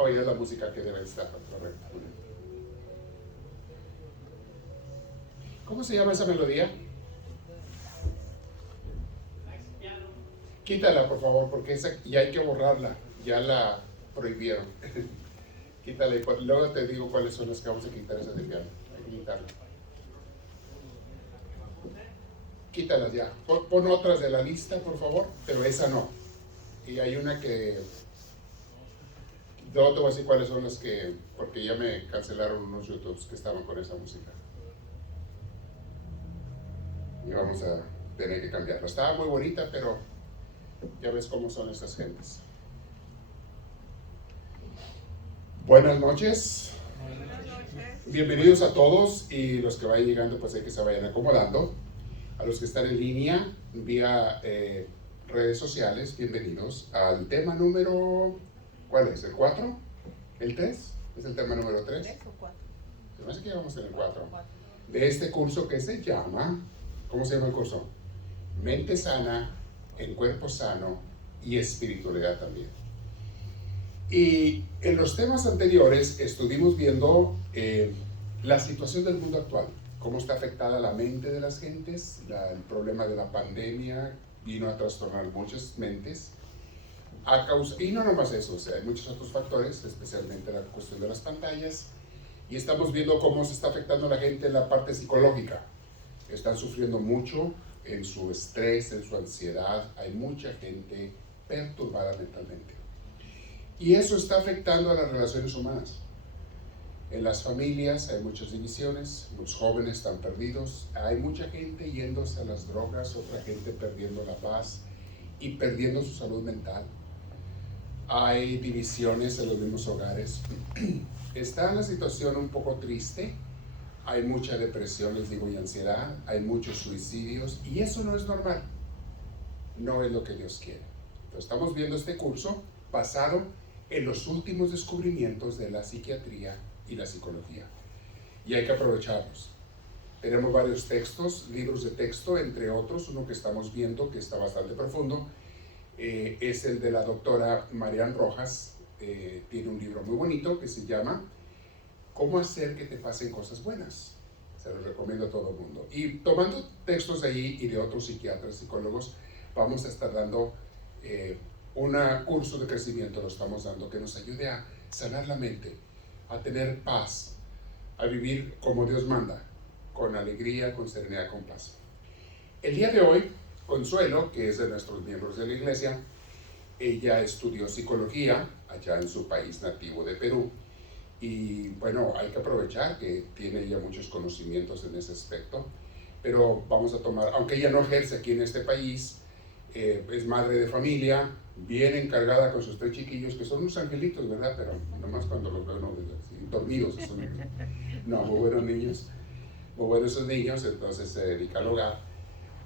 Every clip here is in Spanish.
oír la música que debe estar, correcto. ¿Cómo se llama esa melodía? Quítala, por favor, porque esa ya hay que borrarla. Ya la prohibieron. Quítala y luego te digo cuáles son las que vamos a quitar esa de piano. Hay que quitarla. Quítalas ya. Pon otras de la lista, por favor, pero esa no. Y hay una que... Luego te voy a decir cuáles son las que... Porque ya me cancelaron unos YouTubes que estaban con esa música. Y vamos a tener que cambiarla. Estaba muy bonita, pero ya ves cómo son esas gentes. Buenas noches. Bienvenidos a todos, y los que vayan llegando pues hay que se vayan acomodando. A los que están en línea vía redes sociales, bienvenidos al tema número... ¿Cuál es? ¿El 4? ¿El 3? ¿Es el tema número 3? 3 o 4. Se me hace que vamos en el 4. De este curso que se llama... ¿Cómo se llama el curso? Mente sana, en cuerpo sano y espiritualidad también. Y en los temas anteriores estuvimos viendo la situación del mundo actual, cómo está afectada la mente de las gentes. El problema de la pandemia vino a trastornar muchas mentes, y no nomás eso, o sea, hay muchos otros factores, especialmente la cuestión de las pantallas, y estamos viendo cómo se está afectando a la gente en la parte psicológica. Están sufriendo mucho en su estrés, en su ansiedad. Hay mucha gente perturbada mentalmente. Y eso está afectando a las relaciones humanas. En las familias hay muchas divisiones, los jóvenes están perdidos, hay mucha gente yéndose a las drogas, otra gente perdiendo la paz y perdiendo su salud mental. Hay divisiones en los mismos hogares. Está la situación un poco triste. Hay mucha depresión, les digo, y ansiedad. Hay muchos suicidios, y eso no es normal. No es lo que Dios quiere. Entonces, estamos viendo este curso basado en los últimos descubrimientos de la psiquiatría y la psicología. Y hay que aprovecharlos. Tenemos varios textos, libros de texto, entre otros. Uno que estamos viendo, que está bastante profundo, es el de la doctora Marian Rojas. Tiene un libro muy bonito que se llama ¿Cómo hacer que te pasen cosas buenas? Se lo recomiendo a todo el mundo. Y tomando textos de ahí y de otros psiquiatras, psicólogos, vamos a estar dando un curso de crecimiento, lo estamos dando, que nos ayude a sanar la mente, a tener paz, a vivir como Dios manda, con alegría, con serenidad, con paz. El día de hoy, Consuelo, que es de nuestros miembros de la iglesia, ella estudió psicología allá en su país nativo de Perú. Y bueno, hay que aprovechar que tiene ella muchos conocimientos en ese aspecto, pero vamos a tomar, aunque ella no ejerce aquí en este país, es madre de familia, bien encargada con sus 3 chiquillos, que son unos angelitos, ¿verdad? Pero nomás cuando los veo, no, dormidos, son, no, muy buenos niños, muy buenos esos niños, entonces se dedica al hogar.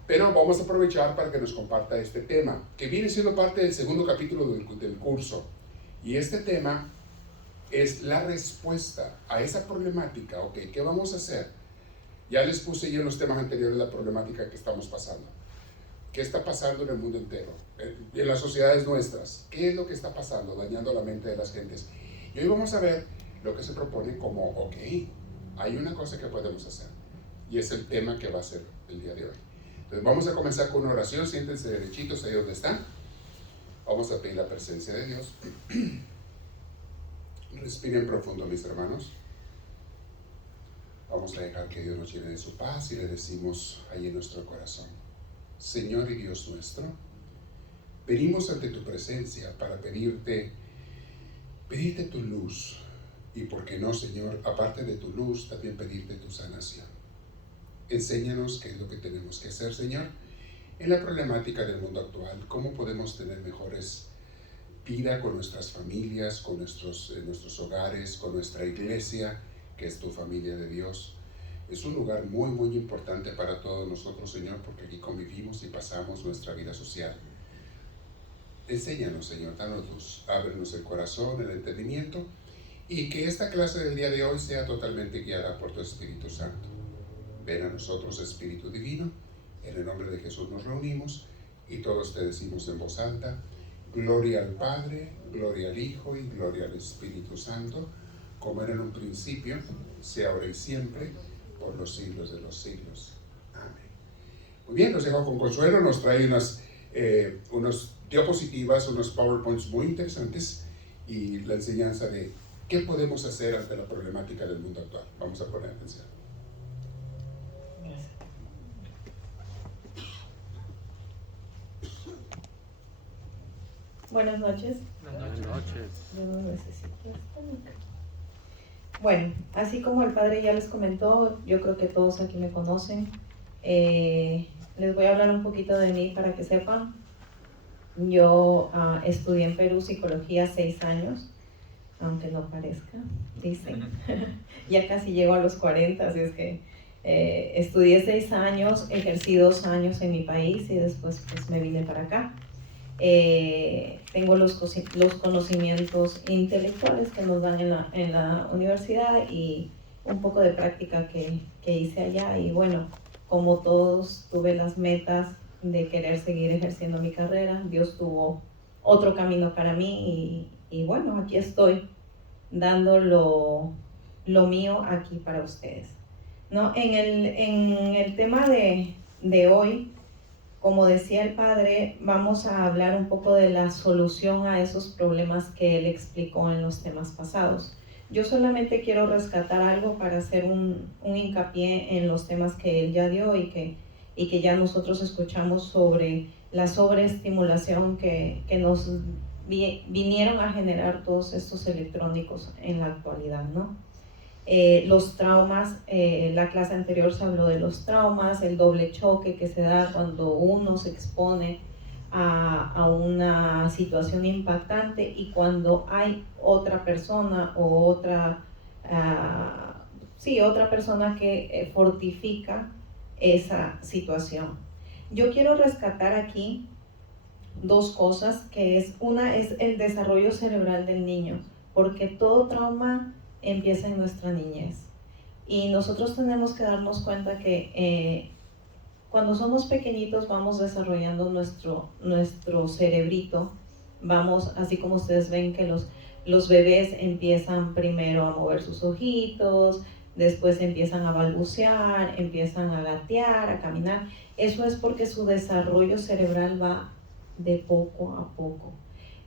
Pero vamos a aprovechar para que nos comparta este tema, que viene siendo parte del segundo capítulo del curso, y este tema es la respuesta a esa problemática. Ok, ¿qué vamos a hacer? Ya les puse yo en los temas anteriores la problemática que estamos pasando. ¿Qué está pasando en el mundo entero? En las sociedades nuestras. ¿Qué es lo que está pasando? Dañando la mente de las gentes. Y hoy vamos a ver lo que se propone como, ok, hay una cosa que podemos hacer. Y es el tema que va a ser el día de hoy. Entonces vamos a comenzar con una oración. Siéntense derechitos ahí donde están. Vamos a pedir la presencia de Dios. Respiren profundo, mis hermanos. Vamos a dejar que Dios nos llene de su paz y le decimos ahí en nuestro corazón: Señor y Dios nuestro, venimos ante tu presencia para pedirte tu luz, y por qué no, Señor, aparte de tu luz, también pedirte tu sanación. Enséñanos qué es lo que tenemos que hacer, Señor, en la problemática del mundo actual, cómo podemos tener mejores vida con nuestras familias, con nuestros hogares, con nuestra iglesia, que es tu familia de Dios. Es un lugar muy, muy importante para todos nosotros, Señor, porque aquí convivimos y pasamos nuestra vida social. Enséñanos, Señor, danos luz, ábrenos el corazón, el entendimiento, y que esta clase del día de hoy sea totalmente guiada por tu Espíritu Santo. Ven a nosotros, Espíritu Divino, en el nombre de Jesús nos reunimos, y todos te decimos en voz alta: Gloria al Padre, gloria al Hijo y gloria al Espíritu Santo, como era en un principio, sea ahora y siempre, por los siglos de los siglos. Amén. Muy bien, los dejo con Consuelo, nos trae unos diapositivas, unos PowerPoints muy interesantes y la enseñanza de qué podemos hacer ante la problemática del mundo actual. Vamos a poner atención. Gracias. Buenas noches. Buenas noches. Yo no necesito esta mica. Bueno, así como el padre ya les comentó, yo creo que todos aquí me conocen. Les voy a hablar un poquito de mí para que sepan. Yo estudié en Perú psicología 6 años, aunque no parezca, dicen. Ya casi llego a los 40, así es que estudié 6 años, ejercí 2 años en mi país y después pues, me vine para acá. Tengo los conocimientos intelectuales que nos dan en la universidad y un poco de práctica que hice allá. Y bueno, como todos, tuve las metas de querer seguir ejerciendo mi carrera. Dios tuvo otro camino para mí y bueno, aquí estoy dando lo mío aquí para ustedes, ¿no? En el tema de hoy, como decía el padre, vamos a hablar un poco de la solución a esos problemas que él explicó en los temas pasados. Yo solamente quiero rescatar algo para hacer un hincapié en los temas que él ya dio y que ya nosotros escuchamos sobre la sobreestimulación que nos vinieron a generar todos estos electrónicos en la actualidad, ¿no? Los traumas, la clase anterior se habló de los traumas, el doble choque que se da cuando uno se expone a una situación impactante y cuando hay otra persona o otra persona que fortifica esa situación. Yo quiero rescatar aquí 2 cosas, una es el desarrollo cerebral del niño, porque todo trauma empieza en nuestra niñez y nosotros tenemos que darnos cuenta que cuando somos pequeñitos vamos desarrollando nuestro cerebrito, vamos, así como ustedes ven que los bebés empiezan primero a mover sus ojitos, después empiezan a balbucear, empiezan a gatear, a caminar. Eso es porque su desarrollo cerebral va de poco a poco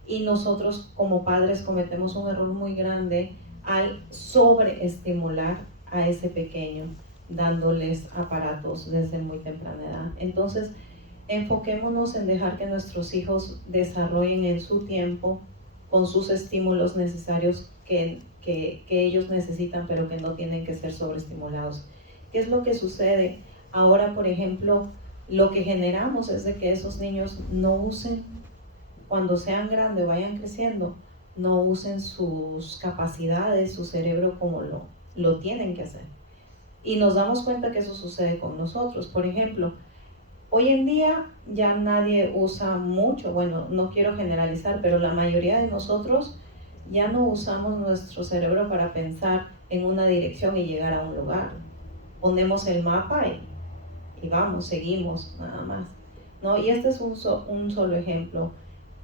y nosotros como padres cometemos un error muy grande al sobreestimular a ese pequeño, dándoles aparatos desde muy temprana edad. Entonces, enfoquémonos en dejar que nuestros hijos desarrollen en su tiempo, con sus estímulos necesarios que ellos necesitan, pero que no tienen que ser sobreestimulados. ¿Qué es lo que sucede? Ahora, por ejemplo, lo que generamos es de que esos niños no usen, cuando sean grandes, vayan creciendo, no usen sus capacidades, su cerebro como lo tienen que hacer. Y nos damos cuenta que eso sucede con nosotros. Por ejemplo, hoy en día ya nadie usa mucho, bueno, no quiero generalizar, pero la mayoría de nosotros ya no usamos nuestro cerebro para pensar en una dirección y llegar a un lugar. Ponemos el mapa y vamos, seguimos, nada más, ¿no? Y este es un solo ejemplo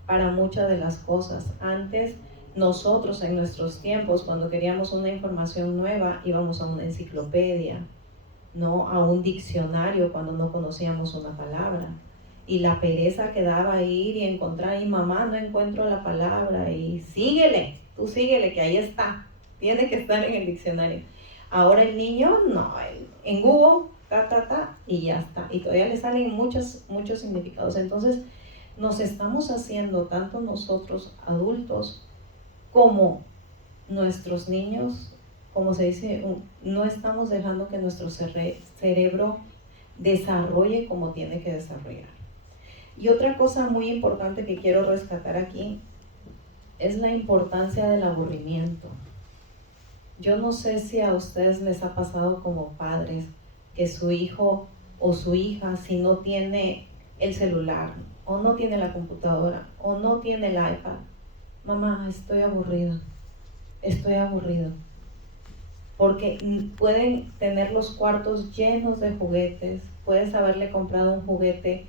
para muchas de las cosas. Antes, nosotros en nuestros tiempos, cuando queríamos una información nueva, íbamos a una enciclopedia, no a un diccionario cuando no conocíamos una palabra. Y la pereza que daba ir y encontrar, y mamá, no encuentro la palabra, y síguele, tú síguele, que ahí está, tiene que estar en el diccionario. Ahora el niño, no, en Google, y ya está. Y todavía le salen muchos significados. Entonces, nos estamos haciendo, tanto nosotros adultos como nuestros niños, como se dice, no estamos dejando que nuestro cerebro desarrolle como tiene que desarrollar. Y otra cosa muy importante que quiero rescatar aquí es la importancia del aburrimiento. Yo no sé si a ustedes les ha pasado como padres que su hijo o su hija, si no tiene el celular, o no tiene la computadora, o no tiene el iPad, mamá, estoy aburrido, porque pueden tener los cuartos llenos de juguetes, puedes haberle comprado un juguete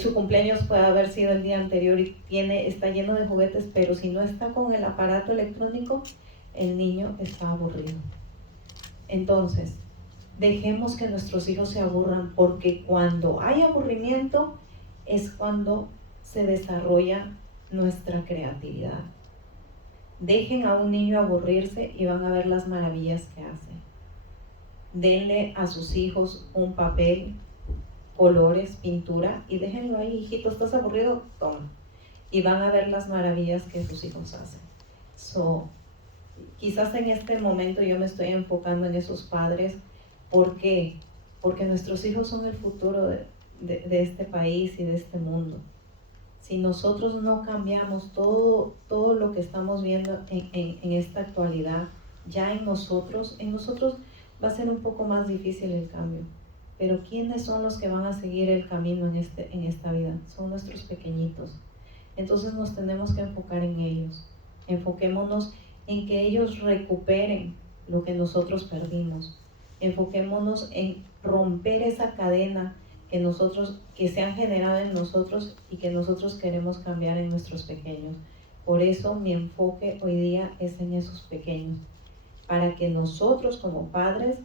su cumpleaños puede haber sido el día anterior y está lleno de juguetes, pero si no está con el aparato electrónico, el niño está aburrido. Entonces, dejemos que nuestros hijos se aburran, porque cuando hay aburrimiento es cuando se desarrolla nuestra creatividad. Dejen a un niño aburrirse y van a ver las maravillas que hace. Denle a sus hijos un papel, colores, pintura y déjenlo ahí. Hijito, ¿estás aburrido? Toma. Y van a ver las maravillas que sus hijos hacen. Quizás en este momento yo me estoy enfocando en esos padres. ¿Por qué? Porque nuestros hijos son el futuro de este país y de este mundo. Si nosotros no cambiamos todo lo que estamos viendo en esta actualidad, ya en nosotros va a ser un poco más difícil el cambio. Pero ¿quiénes son los que van a seguir el camino en esta vida? Son nuestros pequeñitos. Entonces nos tenemos que enfocar en ellos. Enfoquémonos en que ellos recuperen lo que nosotros perdimos. Enfoquémonos en romper esa cadena que se han generado en nosotros y que nosotros queremos cambiar en nuestros pequeños. Por eso mi enfoque hoy día es en esos pequeños, para que nosotros como padres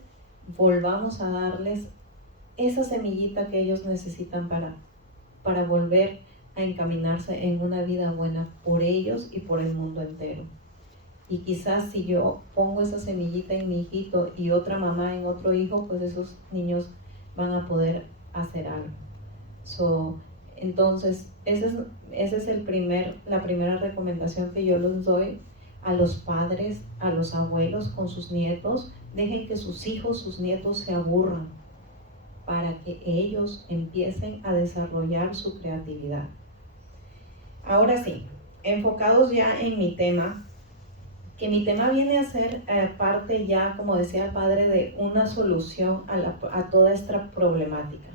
volvamos a darles esa semillita que ellos necesitan para volver a encaminarse en una vida buena por ellos y por el mundo entero. Y quizás si yo pongo esa semillita en mi hijito y otra mamá en otro hijo, pues esos niños van a poder hacer algo. Entonces, esa es la primera recomendación que yo les doy a los padres, a los abuelos con sus nietos. Dejen que sus hijos, sus nietos se aburran para que ellos empiecen a desarrollar su creatividad. Ahora sí, enfocados ya en mi tema, que mi tema viene a ser parte ya, como decía el padre, de una solución a toda esta problemática.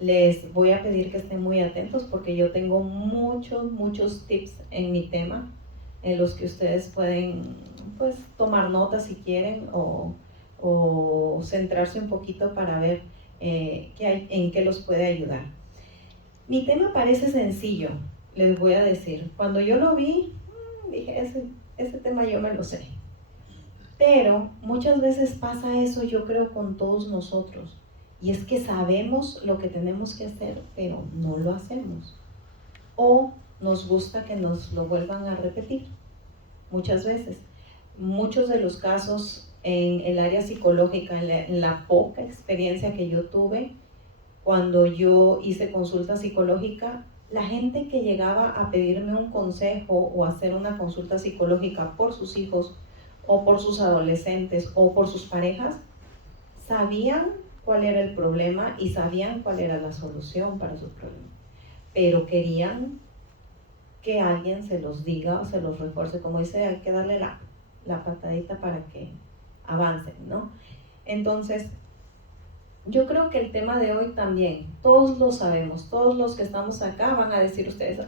Les voy a pedir que estén muy atentos porque yo tengo muchos tips en mi tema, en los que ustedes pueden pues tomar notas si quieren o centrarse un poquito para ver en qué los puede ayudar. Mi tema parece sencillo, les voy a decir. Cuando yo lo vi, dije, ese tema yo me lo sé. Pero muchas veces pasa eso, yo creo, con todos nosotros. Y es que sabemos lo que tenemos que hacer, pero no lo hacemos. O nos gusta que nos lo vuelvan a repetir. Muchas veces. Muchos de los casos en el área psicológica, en la poca experiencia que yo tuve, cuando yo hice consulta psicológica, la gente que llegaba a pedirme un consejo o hacer una consulta psicológica por sus hijos o por sus adolescentes o por sus parejas, sabían cuál era el problema y sabían cuál era la solución para su problema, pero querían que alguien se los diga o se los refuerce. Como dice, hay que darle la patadita para que avancen, ¿no? Entonces, yo creo que el tema de hoy también, todos lo sabemos, todos los que estamos acá van a decir ustedes,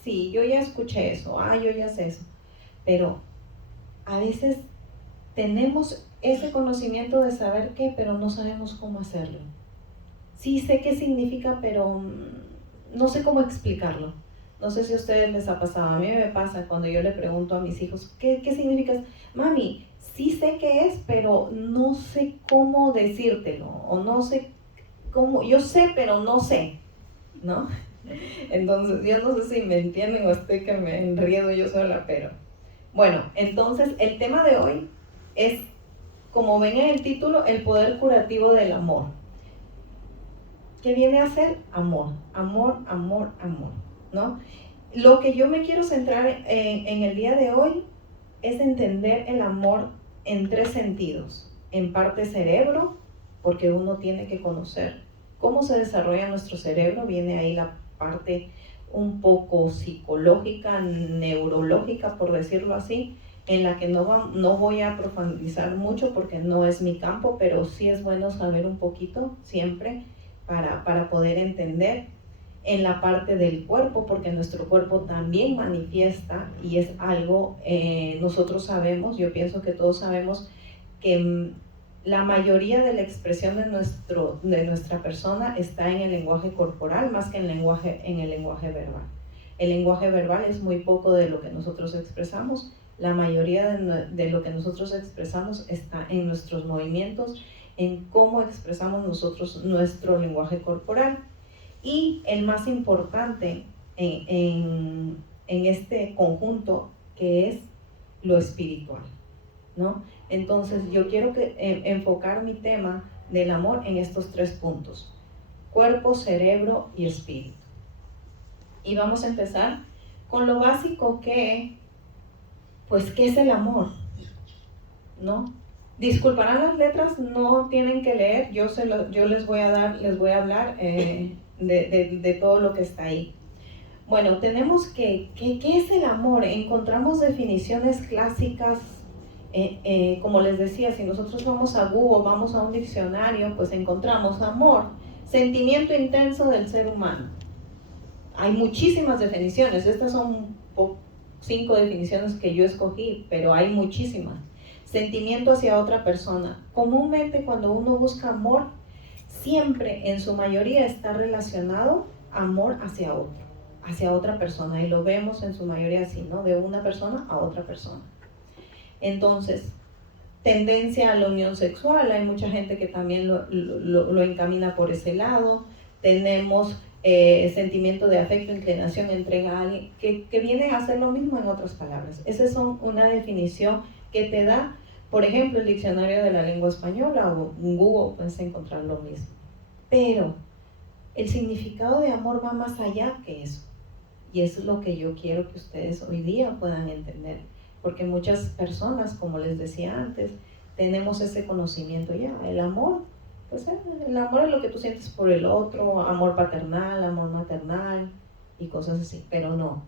sí, yo ya escuché eso, yo ya sé eso, pero a veces tenemos ese conocimiento de saber qué, pero no sabemos cómo hacerlo. Sí sé qué significa, pero no sé cómo explicarlo. No sé si a ustedes les ha pasado, a mí me pasa cuando yo le pregunto a mis hijos, ¿qué significa? Mami, sí sé qué es, pero no sé cómo decírtelo, o no sé cómo, yo sé, pero no sé, ¿no? Entonces, yo no sé si me entienden o estoy que me enriedo yo sola, pero... Bueno, entonces el tema de hoy es, como ven en el título, el poder curativo del amor. ¿Qué viene a ser? Amor, amor, amor, amor, ¿no? Lo que yo me quiero centrar en el día de hoy es entender el amor en 3 sentidos. En parte cerebro, porque uno tiene que conocer cómo se desarrolla nuestro cerebro, viene ahí la parte un poco psicológica, neurológica, por decirlo así, en la que no voy a profundizar mucho porque no es mi campo, pero sí es bueno saber un poquito siempre para poder entender. En la parte del cuerpo, porque nuestro cuerpo también manifiesta y es algo, nosotros sabemos, yo pienso que todos sabemos que la mayoría de la expresión de nuestra persona está en el lenguaje corporal más que en el lenguaje verbal. El lenguaje verbal es muy poco de lo que nosotros expresamos. La mayoría de lo que nosotros expresamos está en nuestros movimientos, en cómo expresamos nosotros nuestro lenguaje corporal. Y el más importante en este conjunto, que es lo espiritual, ¿no? Entonces yo quiero enfocar mi tema del amor en estos 3 puntos: cuerpo, cerebro y espíritu. Y vamos a empezar con lo básico ¿qué es el amor? ¿No? Disculparán las letras, no tienen que leer, yo les voy a hablar de todo lo que está ahí. Bueno, tenemos ¿qué es el amor? Encontramos definiciones clásicas, como les decía, si nosotros vamos a Google, vamos a un diccionario, pues encontramos amor, sentimiento intenso del ser humano. Hay muchísimas definiciones, estas son 5 definiciones que yo escogí, pero hay muchísimas. Sentimiento hacia otra persona. Comúnmente cuando uno busca amor, siempre en su mayoría está relacionado amor hacia otro, hacia otra persona, y lo vemos en su mayoría así, ¿no? De una persona a otra persona. Entonces, tendencia a la unión sexual, hay mucha gente que también lo encamina por ese lado. Tenemos sentimiento de afecto, inclinación, entrega a alguien, que viene a hacer lo mismo en otras palabras. Esa es una definición que te da, por ejemplo, el diccionario de la lengua española, o en Google puedes encontrar lo mismo. Pero el significado de amor va más allá que eso. Y eso es lo que yo quiero que ustedes hoy día puedan entender. Porque muchas personas, como les decía antes, tenemos ese conocimiento ya. El amor, pues el amor es lo que tú sientes por el otro, amor paternal, amor maternal y cosas así. Pero no,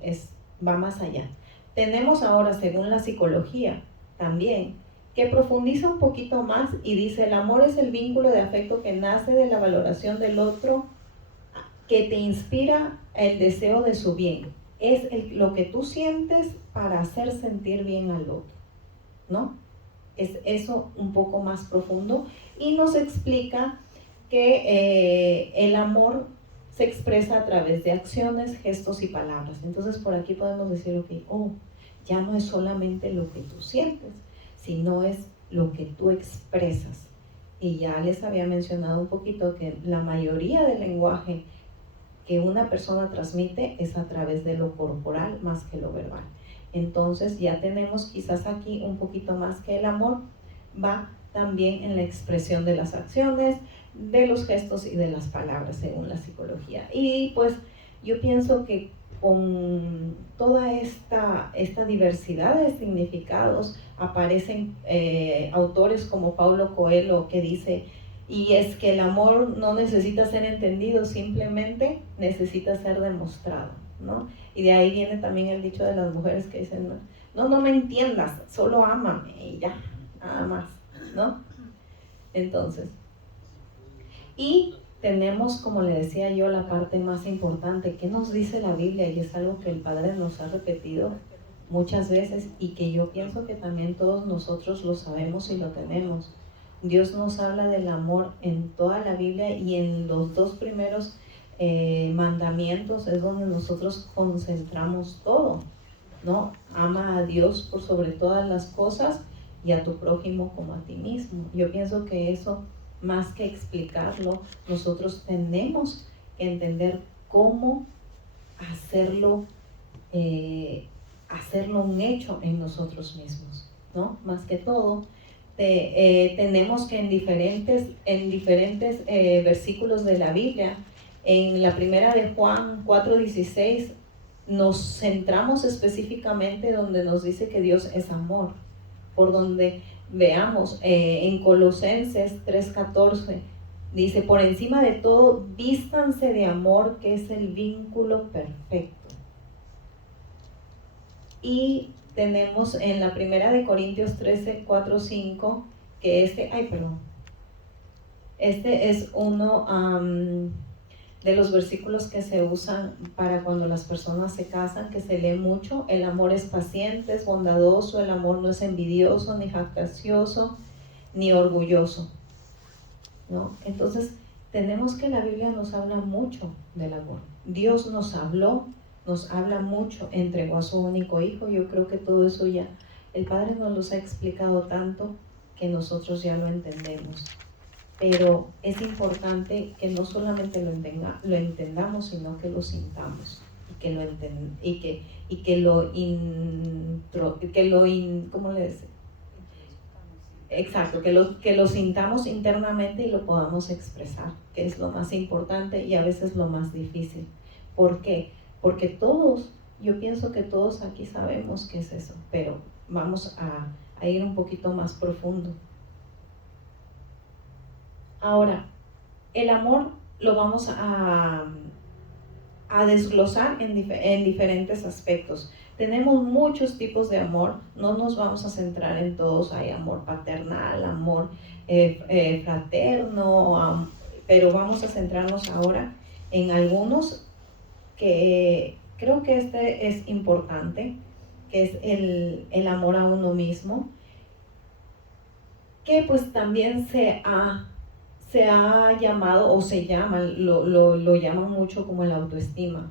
va más allá. Tenemos ahora, según la psicología, también, que profundiza un poquito más y dice: el amor es el vínculo de afecto que nace de la valoración del otro, que te inspira el deseo de su bien. Es lo que tú sientes para hacer sentir bien al otro, ¿no? Es eso un poco más profundo, y nos explica que el amor se expresa a través de acciones, gestos y palabras. Entonces por aquí podemos decir, ya no es solamente lo que tú sientes, sino es lo que tú expresas. Y ya les había mencionado un poquito que la mayoría del lenguaje que una persona transmite es a través de lo corporal más que lo verbal. Entonces ya tenemos quizás aquí un poquito más que el amor va también en la expresión de las acciones, de los gestos y de las palabras, según la psicología. Y pues yo pienso que con toda esta diversidad de significados aparecen autores como Paulo Coelho, que dice: y es que el amor no necesita ser entendido, simplemente necesita ser demostrado, ¿no? Y de ahí viene también el dicho de las mujeres que dicen: no me entiendas, solo ámame y ya, nada más, ¿no? Entonces, y tenemos, como le decía yo, la parte más importante. ¿Qué nos dice la Biblia? Y es algo que el Padre nos ha repetido muchas veces y que yo pienso que también todos nosotros lo sabemos y lo tenemos. Dios nos habla del amor en toda la Biblia, y en los 2 primeros mandamientos es donde nosotros concentramos todo, ¿no? Ama a Dios por sobre todas las cosas y a tu prójimo como a ti mismo. Yo pienso que eso, más que explicarlo, nosotros tenemos que entender cómo hacerlo un hecho en nosotros mismos, ¿no? Más que todo, tenemos que en diferentes versículos de la Biblia, en la primera de Juan 4:16, nos centramos específicamente donde nos dice que Dios es amor. Por donde veamos en Colosenses 3:14, dice: por encima de todo, vístanse de amor, que es el vínculo perfecto. Y tenemos en la primera de Corintios 13:4-5, que este es uno de los versículos que se usan para cuando las personas se casan, que se lee mucho. El amor es paciente, es bondadoso, el amor no es envidioso ni jactancioso, ni orgulloso, ¿no? Entonces, tenemos que la Biblia nos habla mucho del amor. Dios nos habla mucho, entregó a su único hijo. Yo creo que todo eso ya, el Padre nos los ha explicado tanto que nosotros ya lo entendemos. Pero es importante que no solamente lo entendamos, sino que lo sintamos y que ¿cómo le dice? Exacto, que lo sintamos internamente y lo podamos expresar, que es lo más importante y a veces lo más difícil. ¿Por qué? Porque yo pienso que todos aquí sabemos qué es eso, pero vamos a ir un poquito más profundo. Ahora, el amor lo vamos a desglosar en diferentes aspectos. Tenemos muchos tipos de amor, no nos vamos a centrar en todos. Hay amor paternal, amor fraterno, pero vamos a centrarnos ahora en algunos que creo que este es importante, que es el amor a uno mismo, que pues también se ha llamado o se llama, lo llaman mucho como el autoestima.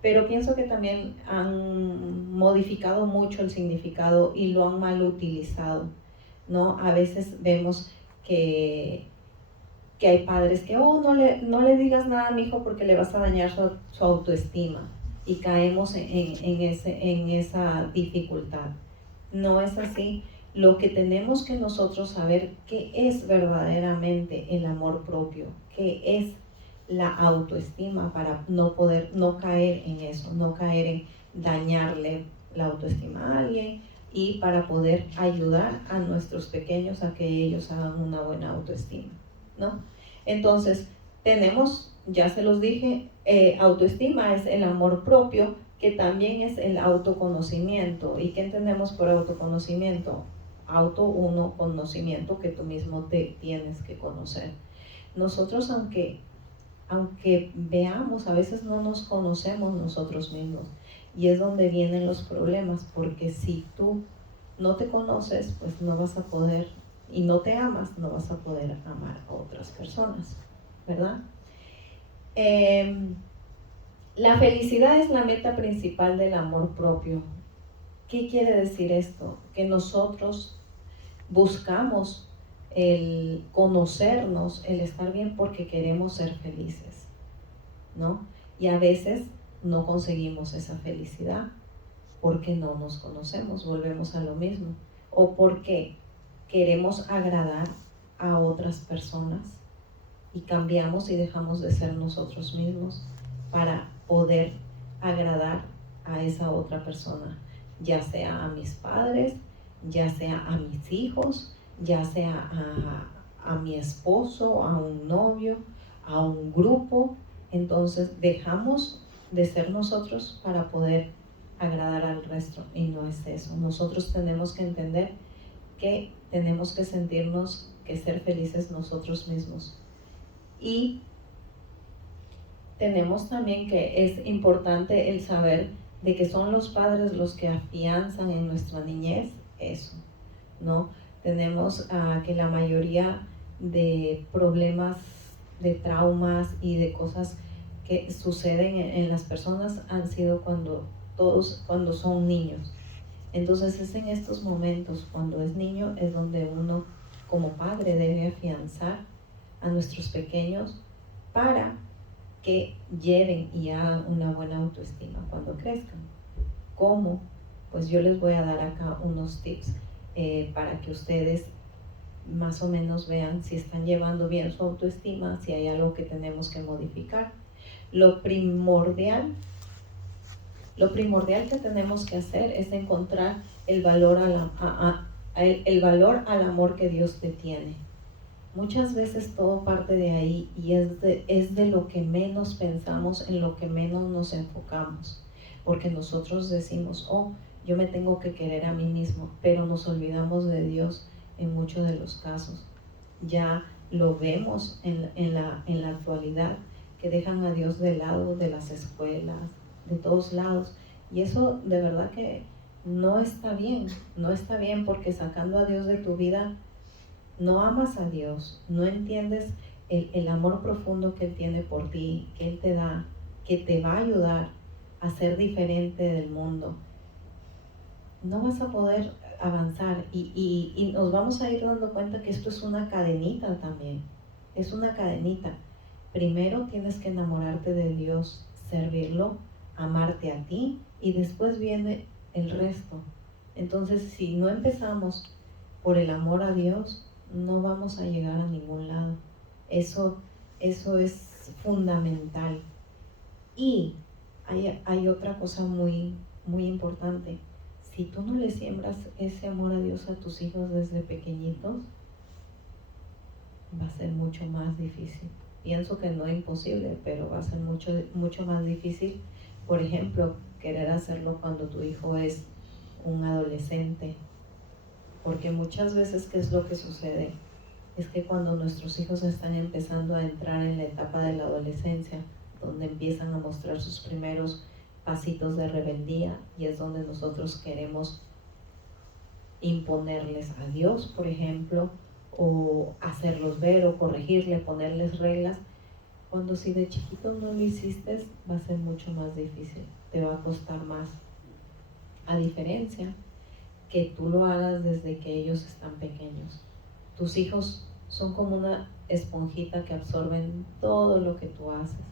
Pero pienso que también han modificado mucho el significado y lo han mal utilizado, ¿no? A veces vemos que hay padres que, no le digas nada a mi hijo porque le vas a dañar su autoestima, y caemos en esa dificultad. No es así. Lo que tenemos que nosotros saber qué es verdaderamente el amor propio, qué es la autoestima, para no caer en eso, no caer en dañarle la autoestima a alguien, y para poder ayudar a nuestros pequeños a que ellos hagan una buena autoestima, ¿no? Entonces, ya se los dije, autoestima es el amor propio, que también es el autoconocimiento. ¿Y qué entendemos por autoconocimiento? Conocimiento, que tú mismo te tienes que conocer. Nosotros, aunque veamos, a veces no nos conocemos nosotros mismos, y es donde vienen los problemas, porque si tú no te conoces, pues no vas a poder, y no te amas, no vas a poder amar a otras personas, ¿verdad? La felicidad es la meta principal del amor propio. ¿Qué quiere decir esto? Que nosotros buscamos el conocernos, el estar bien, porque queremos ser felices, ¿no? Y a veces no conseguimos esa felicidad porque no nos conocemos, volvemos a lo mismo, o porque queremos agradar a otras personas y cambiamos y dejamos de ser nosotros mismos para poder agradar a esa otra persona, ya sea a mis padres, ya sea a mis hijos, ya sea a mi esposo, a un novio, a un grupo. Entonces dejamos de ser nosotros para poder agradar al resto, y no es eso. Nosotros tenemos que entender que tenemos que sentirnos, que ser felices nosotros mismos. Y tenemos también que es importante el saber de que son los padres los que afianzan en nuestra niñez eso, ¿no? Tenemos que la mayoría de problemas, de traumas y de cosas que suceden en las personas han sido cuando son niños. Entonces es en estos momentos, cuando es niño, es donde uno como padre debe afianzar a nuestros pequeños para que lleven y hagan una buena autoestima cuando crezcan. ¿Cómo? Pues yo les voy a dar acá unos tips para que ustedes más o menos vean si están llevando bien su autoestima, si hay algo que tenemos que modificar. Lo primordial que tenemos que hacer es encontrar el valor al amor que Dios te tiene. Muchas veces todo parte de ahí, y es de lo que menos pensamos, en lo que menos nos enfocamos, porque nosotros decimos, yo me tengo que querer a mí mismo, pero nos olvidamos de Dios en muchos de los casos. Ya lo vemos en la actualidad, que dejan a Dios de lado, de las escuelas, de todos lados, y eso de verdad que no está bien, porque sacando a Dios de tu vida no amas a Dios, no entiendes el amor profundo que Él tiene por ti, que Él te da, que te va a ayudar a ser diferente del mundo, no vas a poder avanzar y nos vamos a ir dando cuenta que esto es una cadenita también, es una cadenita. Primero tienes que enamorarte de Dios, servirlo, amarte a ti y después viene el resto. Entonces, si no empezamos por el amor a Dios, no vamos a llegar a ningún lado. Eso es fundamental. Y hay otra cosa muy, muy importante. Si tú no le siembras ese amor a Dios a tus hijos desde pequeñitos, va a ser mucho más difícil. Pienso que no es imposible, pero va a ser mucho más difícil. Por ejemplo, querer hacerlo cuando tu hijo es un adolescente. Porque muchas veces, ¿qué es lo que sucede? Es que cuando nuestros hijos están empezando a entrar en la etapa de la adolescencia, donde empiezan a mostrar sus primeros pasitos de rebeldía, y es donde nosotros queremos imponerles a Dios, por ejemplo, o hacerlos ver o corregirle, ponerles reglas, cuando si de chiquito no lo hiciste, va a ser mucho más difícil, te va a costar más. A diferencia que tú lo hagas desde que ellos están pequeños. Tus hijos son como una esponjita que absorben todo lo que tú haces,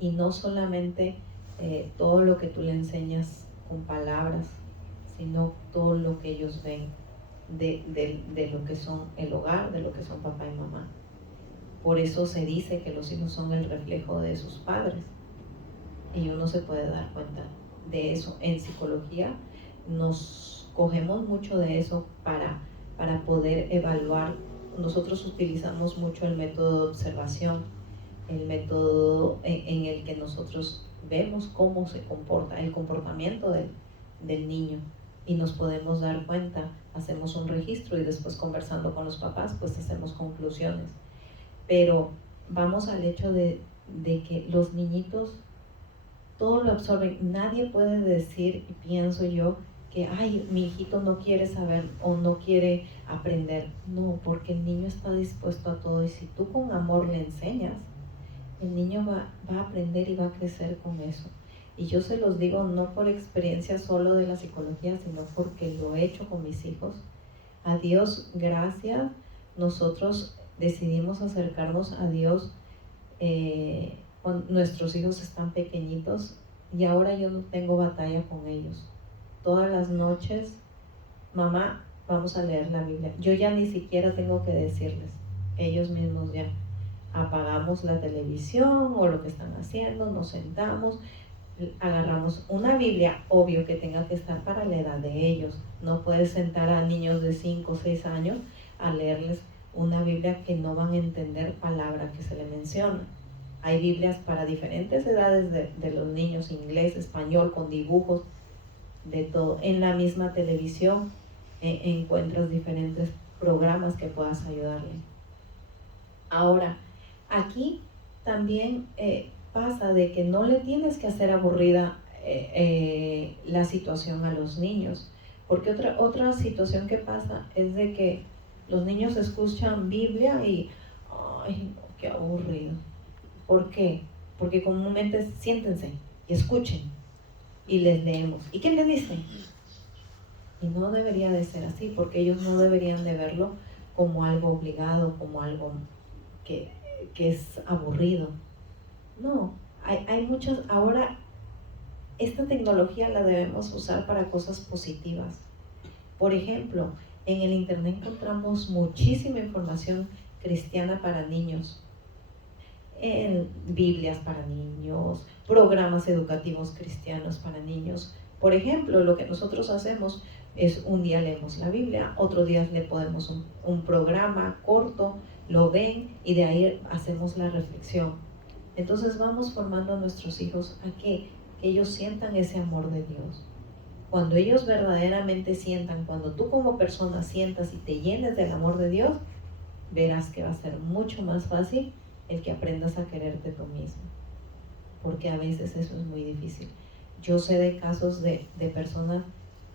y no solamente todo lo que tú le enseñas con palabras, sino todo lo que ellos ven de lo que son el hogar, de lo que son papá y mamá. Por eso se dice que los hijos son el reflejo de sus padres, y uno se puede dar cuenta de eso. En psicología nos cogemos mucho de eso para poder evaluar. Nosotros utilizamos mucho el método de observación, el método en el que nosotros vemos cómo se comporta, el comportamiento del niño, y nos podemos dar cuenta, hacemos un registro y después, conversando con los papás, pues hacemos conclusiones. Pero vamos al hecho de que los niñitos todo lo absorben. Nadie puede decir, y pienso yo, que ay, mi hijito no quiere saber o no quiere aprender. No, porque el niño está dispuesto a todo, y si tú con amor le enseñas, el niño va a aprender y va a crecer con eso. Y yo se los digo no por experiencia solo de la psicología, sino porque lo he hecho con mis hijos. A Dios gracias, nosotros decidimos acercarnos a Dios cuando nuestros hijos están pequeñitos, y ahora yo no tengo batalla con ellos. Todas las noches, mamá, vamos a leer la Biblia. Yo ya ni siquiera tengo que decirles, ellos mismos ya apagamos la televisión o lo que están haciendo, nos sentamos, agarramos una Biblia, obvio que tenga que estar para la edad de ellos. No puedes sentar a niños de 5 o 6 años a leerles una Biblia que no van a entender palabra que se le menciona. Hay Biblias para diferentes edades de los niños, inglés, español, con dibujos, de todo. En la misma televisión encuentras diferentes programas que puedas ayudarle. Ahora, aquí también pasa de que no le tienes que hacer aburrida la situación a los niños, porque otra situación que pasa es de que los niños escuchan Biblia y ay, no, qué aburrido. ¿Por qué? Porque comúnmente siéntense y escuchen y les leemos. ¿Y qué les dice? Y no debería de ser así, porque ellos no deberían de verlo como algo obligado, como algo que es aburrido. No, hay muchas. Ahora esta tecnología la debemos usar para cosas positivas. Por ejemplo, en el internet encontramos muchísima información cristiana para niños, en Biblias para niños, programas educativos cristianos para niños. Por ejemplo, lo que nosotros hacemos es un día leemos la Biblia, otro día le ponemos un programa corto, lo ven y de ahí hacemos la reflexión. Entonces vamos formando a nuestros hijos a que ellos sientan ese amor de Dios. Cuando ellos verdaderamente sientan, cuando tú como persona sientas y te llenes del amor de Dios, verás que va a ser mucho más fácil el que aprendas a quererte tú mismo, porque a veces eso es muy difícil. Yo sé de casos de personas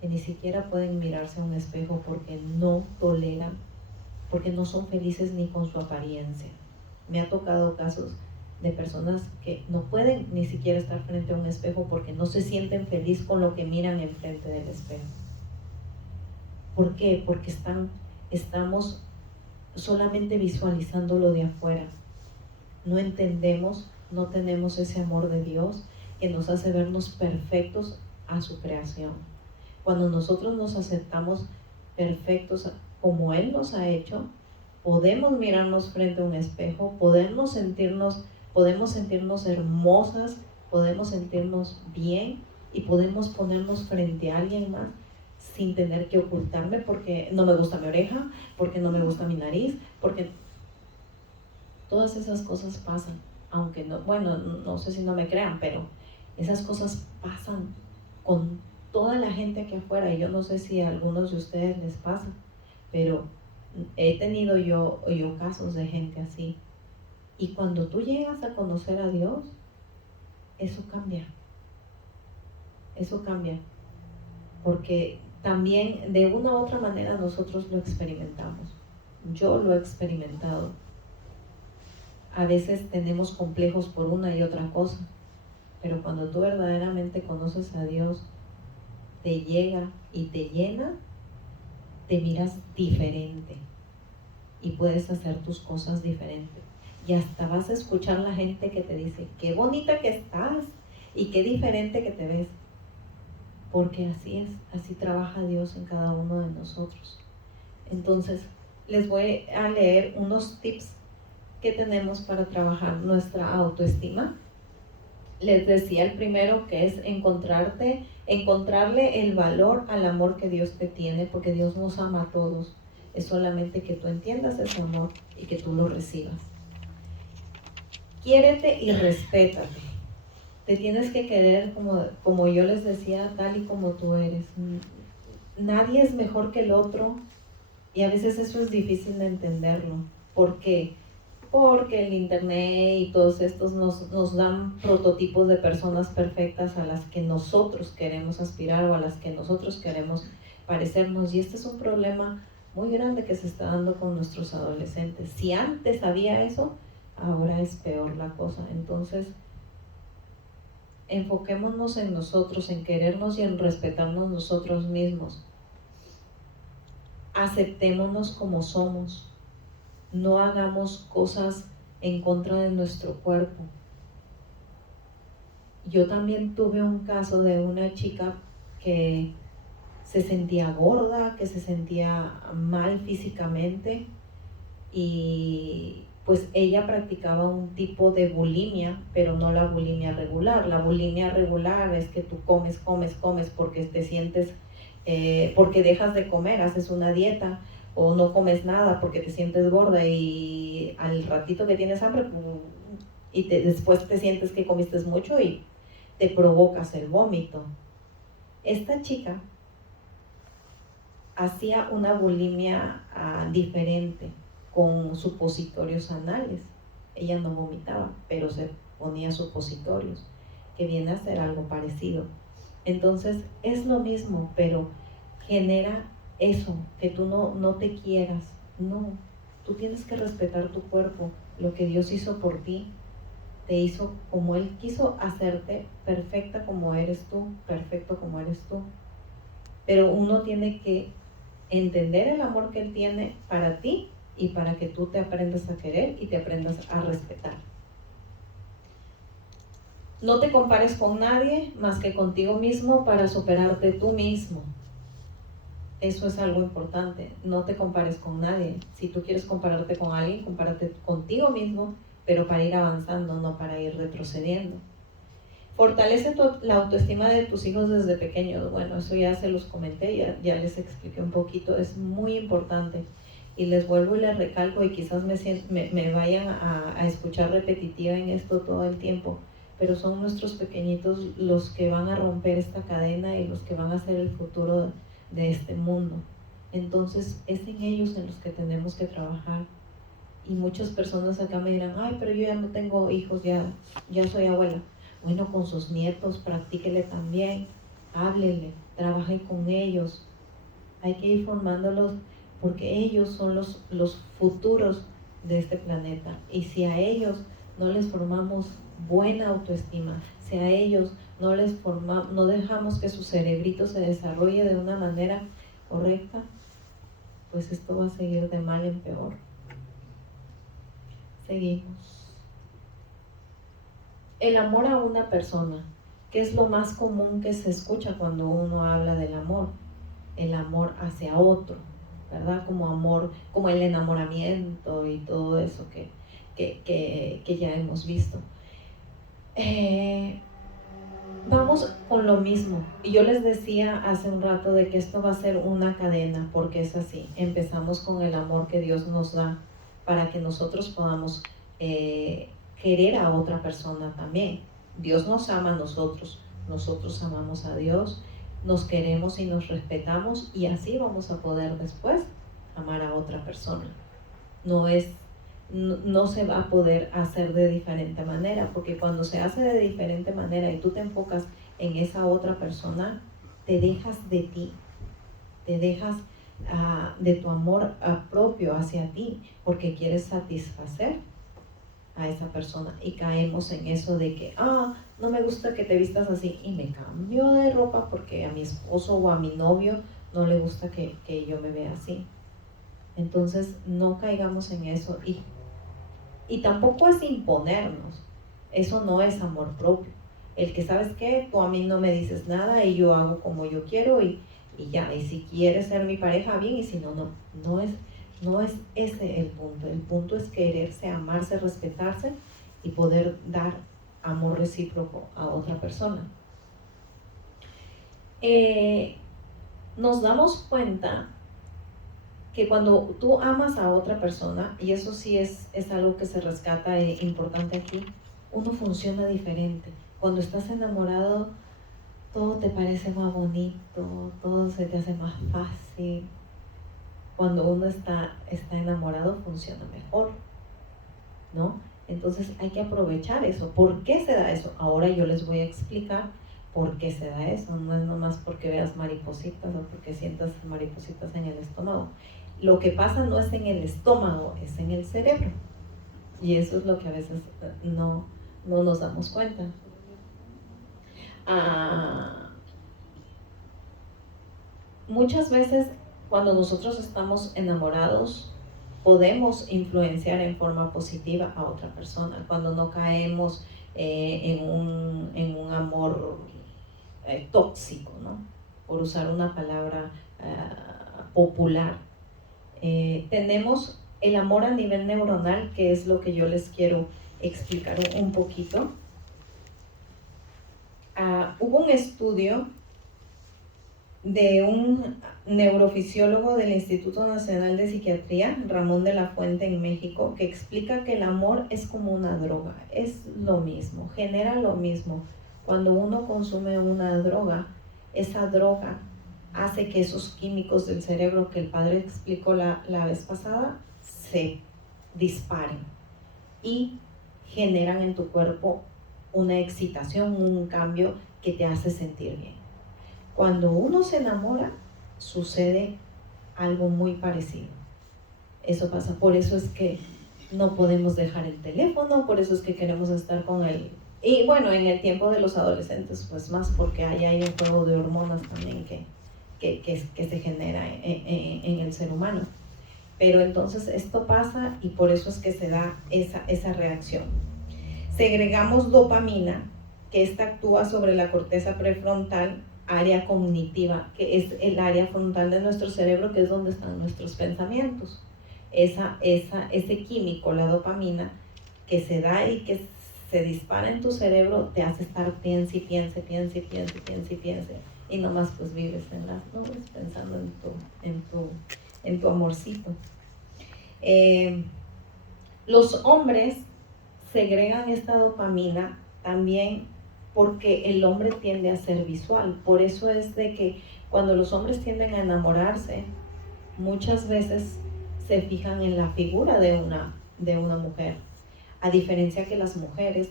que ni siquiera pueden mirarse a un espejo porque no toleran porque no son felices ni con su apariencia. Me ha tocado casos de personas que no pueden ni siquiera estar frente a un espejo porque no se sienten felices con lo que miran enfrente del espejo. ¿Por qué? Porque estamos solamente visualizando lo de afuera. No entendemos, no tenemos ese amor de Dios que nos hace vernos perfectos a su creación. Cuando nosotros nos aceptamos perfectos como Él nos ha hecho, podemos mirarnos frente a un espejo, podemos sentirnos hermosas, podemos sentirnos bien y podemos ponernos frente a alguien más sin tener que ocultarme porque no me gusta mi oreja, porque no me gusta mi nariz, porque todas esas cosas pasan. Aunque no, bueno, no sé si no me crean, pero esas cosas pasan con toda la gente aquí afuera, y yo no sé si a algunos de ustedes les pasa, pero he tenido yo casos de gente así. Y cuando tú llegas a conocer a Dios, eso cambia, porque también de una u otra manera nosotros lo experimentamos. Yo lo he experimentado. A veces tenemos complejos por una y otra cosa, pero cuando tú verdaderamente conoces a Dios, te llega y te llena, te miras diferente y puedes hacer tus cosas diferentes. Y hasta vas a escuchar la gente que te dice, qué bonita que estás y qué diferente que te ves. Porque así es, así trabaja Dios en cada uno de nosotros. Entonces, les voy a leer unos tips que tenemos para trabajar nuestra autoestima. Les decía el primero, que es encontrarle el valor al amor que Dios te tiene, porque Dios nos ama a todos. Es solamente que tú entiendas ese amor y que tú lo recibas. Quiérete y respétate. Te tienes que querer como yo les decía, tal y como tú eres. Nadie es mejor que el otro, y a veces eso es difícil de entenderlo. ¿Por qué? Porque el internet y todos estos nos dan prototipos de personas perfectas a las que nosotros queremos aspirar o a las que nosotros queremos parecernos. Y este es un problema muy grande que se está dando con nuestros adolescentes. Si antes había eso, ahora es peor la cosa. Entonces, enfoquémonos en nosotros, en querernos y en respetarnos nosotros mismos. Aceptémonos como somos. No hagamos cosas en contra de nuestro cuerpo. Yo también tuve un caso de una chica que se sentía gorda, que se sentía mal físicamente, y pues ella practicaba un tipo de bulimia, pero no la bulimia regular. La bulimia regular es que tú comes porque te sientes, porque dejas de comer, haces una dieta, o no comes nada porque te sientes gorda y al ratito que tienes hambre y después te sientes que comiste mucho y te provocas el vómito. Esta chica hacía una bulimia diferente, con supositorios anales. Ella no vomitaba, pero se ponía supositorios, que viene a ser algo parecido. Entonces es lo mismo, pero genera eso, que tú no te quieras. No, tú tienes que respetar tu cuerpo. Lo que Dios hizo por ti, te hizo como Él quiso hacerte, perfecta como eres tú, perfecto como eres tú. Pero uno tiene que entender el amor que Él tiene para ti y para que tú te aprendas a querer y te aprendas a respetar. No te compares con nadie más que contigo mismo para superarte tú mismo. Eso es algo importante. No te compares con nadie. Si tú quieres compararte con alguien, compárate contigo mismo, pero para ir avanzando, no para ir retrocediendo. Fortalece la autoestima de tus hijos desde pequeños. Bueno, eso ya se los comenté, ya les expliqué un poquito. Es muy importante. Y les vuelvo y les recalco, y quizás me vayan a escuchar repetitiva en esto todo el tiempo, pero son nuestros pequeñitos los que van a romper esta cadena y los que van a ser el futuro de este mundo. Entonces es en ellos en los que tenemos que trabajar. Y muchas personas acá me dirán, ay, pero yo ya no tengo hijos, ya soy abuela. Bueno, con sus nietos practíquele también, háblele, trabaje con ellos. Hay que ir formándolos porque ellos son los futuros de este planeta. Y si a ellos no les formamos buena autoestima, si a ellos no dejamos que su cerebrito se desarrolle de una manera correcta, pues esto va a seguir de mal en peor. Seguimos. El amor a una persona, que es lo más común que se escucha cuando uno habla del amor. El amor hacia otro, ¿verdad? Como amor, como el enamoramiento y todo eso que ya hemos visto. Vamos con lo mismo. Y yo les decía hace un rato de que esto va a ser una cadena, porque es así. Empezamos con el amor que Dios nos da para que nosotros podamos querer a otra persona también. Dios nos ama a nosotros, nosotros amamos a Dios, nos queremos y nos respetamos, y así vamos a poder después amar a otra persona. No se va a poder hacer de diferente manera, porque cuando se hace de diferente manera y tú te enfocas en esa otra persona, te dejas de ti, te dejas de tu amor propio hacia ti, porque quieres satisfacer a esa persona, y caemos en eso de que no me gusta que te vistas así y me cambio de ropa porque a mi esposo o a mi novio no le gusta que yo me vea así. Entonces no caigamos en eso, y tampoco es imponernos. Eso no es amor propio. El que, ¿sabes qué? Tú a mí no me dices nada y yo hago como yo quiero y ya. Y si quieres ser mi pareja, bien, y si no, no. No es ese el punto. El punto es quererse, amarse, respetarse y poder dar amor recíproco a otra persona. Nos damos cuenta que cuando tú amas a otra persona, y eso sí es algo que se rescata importante aquí, uno funciona diferente. Cuando estás enamorado, todo te parece más bonito, todo se te hace más fácil. Cuando uno está enamorado, funciona mejor, ¿no? Entonces hay que aprovechar eso. ¿Por qué se da eso? Ahora yo les voy a explicar por qué se da eso. No es nomás porque veas maripositas o porque sientas maripositas en el estómago. Lo que pasa no es en el estómago, es en el cerebro. Y eso es lo que a veces no nos damos cuenta. Muchas veces cuando nosotros estamos enamorados, podemos influenciar en forma positiva a otra persona, cuando no caemos en un amor tóxico, ¿no? Por usar una palabra popular. Tenemos el amor a nivel neuronal, que es lo que yo les quiero explicar un poquito. Hubo un estudio de un neurofisiólogo del Instituto Nacional de Psiquiatría, Ramón de la Fuente, en México, que explica que el amor es como una droga, es lo mismo, genera lo mismo. Cuando uno consume una droga, esa droga hace que esos químicos del cerebro que el padre explicó la vez pasada se disparen y generan en tu cuerpo una excitación, un cambio que te hace sentir bien. Cuando uno se enamora, sucede algo muy parecido. Eso pasa, por eso es que no podemos dejar el teléfono, por eso es que queremos estar con él. Y bueno, en el tiempo de los adolescentes, pues más, porque ahí hay un juego de hormonas también que se genera en el ser humano. Pero entonces esto pasa y por eso es que se da esa reacción. Segregamos dopamina, que esta actúa sobre la corteza prefrontal, área cognitiva, que es el área frontal de nuestro cerebro, que es donde están nuestros pensamientos. Ese químico, la dopamina, que se da y que se dispara en tu cerebro, te hace estar piense y nomás pues vives en las nubes pensando en tu amorcito. Los hombres segregan esta dopamina también porque el hombre tiende a ser visual. Por eso es de que cuando los hombres tienden a enamorarse, muchas veces se fijan en la figura de una mujer. A diferencia que las mujeres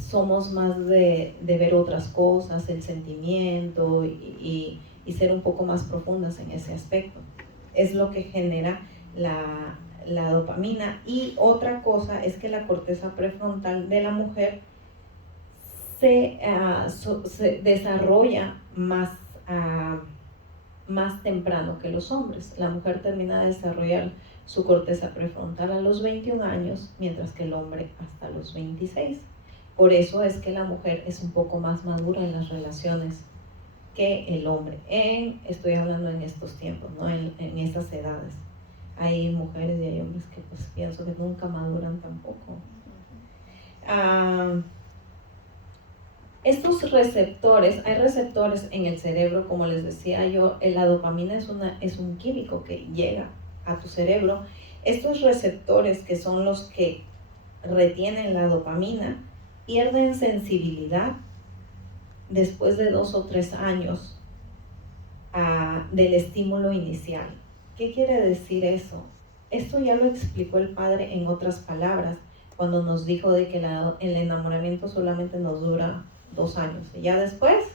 somos más de ver otras cosas, el sentimiento y y ser un poco más profundas en ese aspecto. Es lo que genera la dopamina. Y otra cosa es que la corteza prefrontal de la mujer se desarrolla más temprano que los hombres. La mujer termina de desarrollar su corteza prefrontal a los 21 años, mientras que el hombre hasta los 26. Por eso es que la mujer es un poco más madura en las relaciones que el hombre. Estoy hablando en estos tiempos, ¿no? En esas edades. Hay mujeres y hay hombres que pues pienso que nunca maduran tampoco. Estos receptores, hay receptores en el cerebro, como les decía yo, la dopamina es un químico que llega a tu cerebro. Estos receptores, que son los que retienen la dopamina, pierden sensibilidad después de 2 o 3 años del estímulo inicial. ¿Qué quiere decir eso? Esto ya lo explicó el padre en otras palabras, cuando nos dijo de que el enamoramiento solamente nos dura 2 años. Y ya después,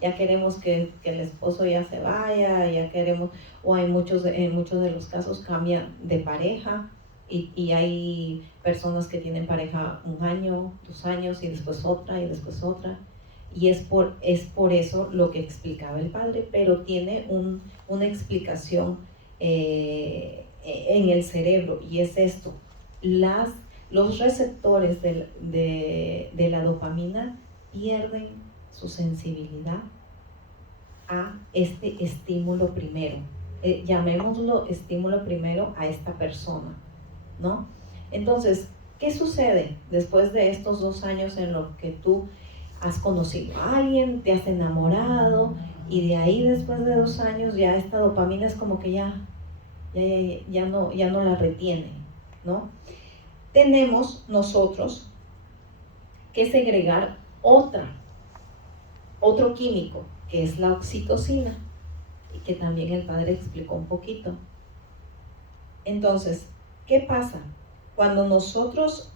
ya queremos que el esposo ya se vaya, ya queremos, o en muchos de los casos cambian de pareja, y hay personas que tienen pareja 1 año, 2 años, y después otra, y después otra. Y es por eso lo que explicaba el padre, pero tiene una explicación en el cerebro, y es esto: los receptores de la dopamina pierden su sensibilidad a este estímulo primero. Llamémoslo estímulo primero a esta persona, ¿no? Entonces, ¿qué sucede después de estos 2 años en los que tú has conocido a alguien, te has enamorado, y de ahí después de 2 años ya esta dopamina es como que ya no la retiene, ¿no? Tenemos nosotros que segregar otro químico, que es la oxitocina, y que también el padre explicó un poquito. Entonces, ¿qué pasa? Cuando nosotros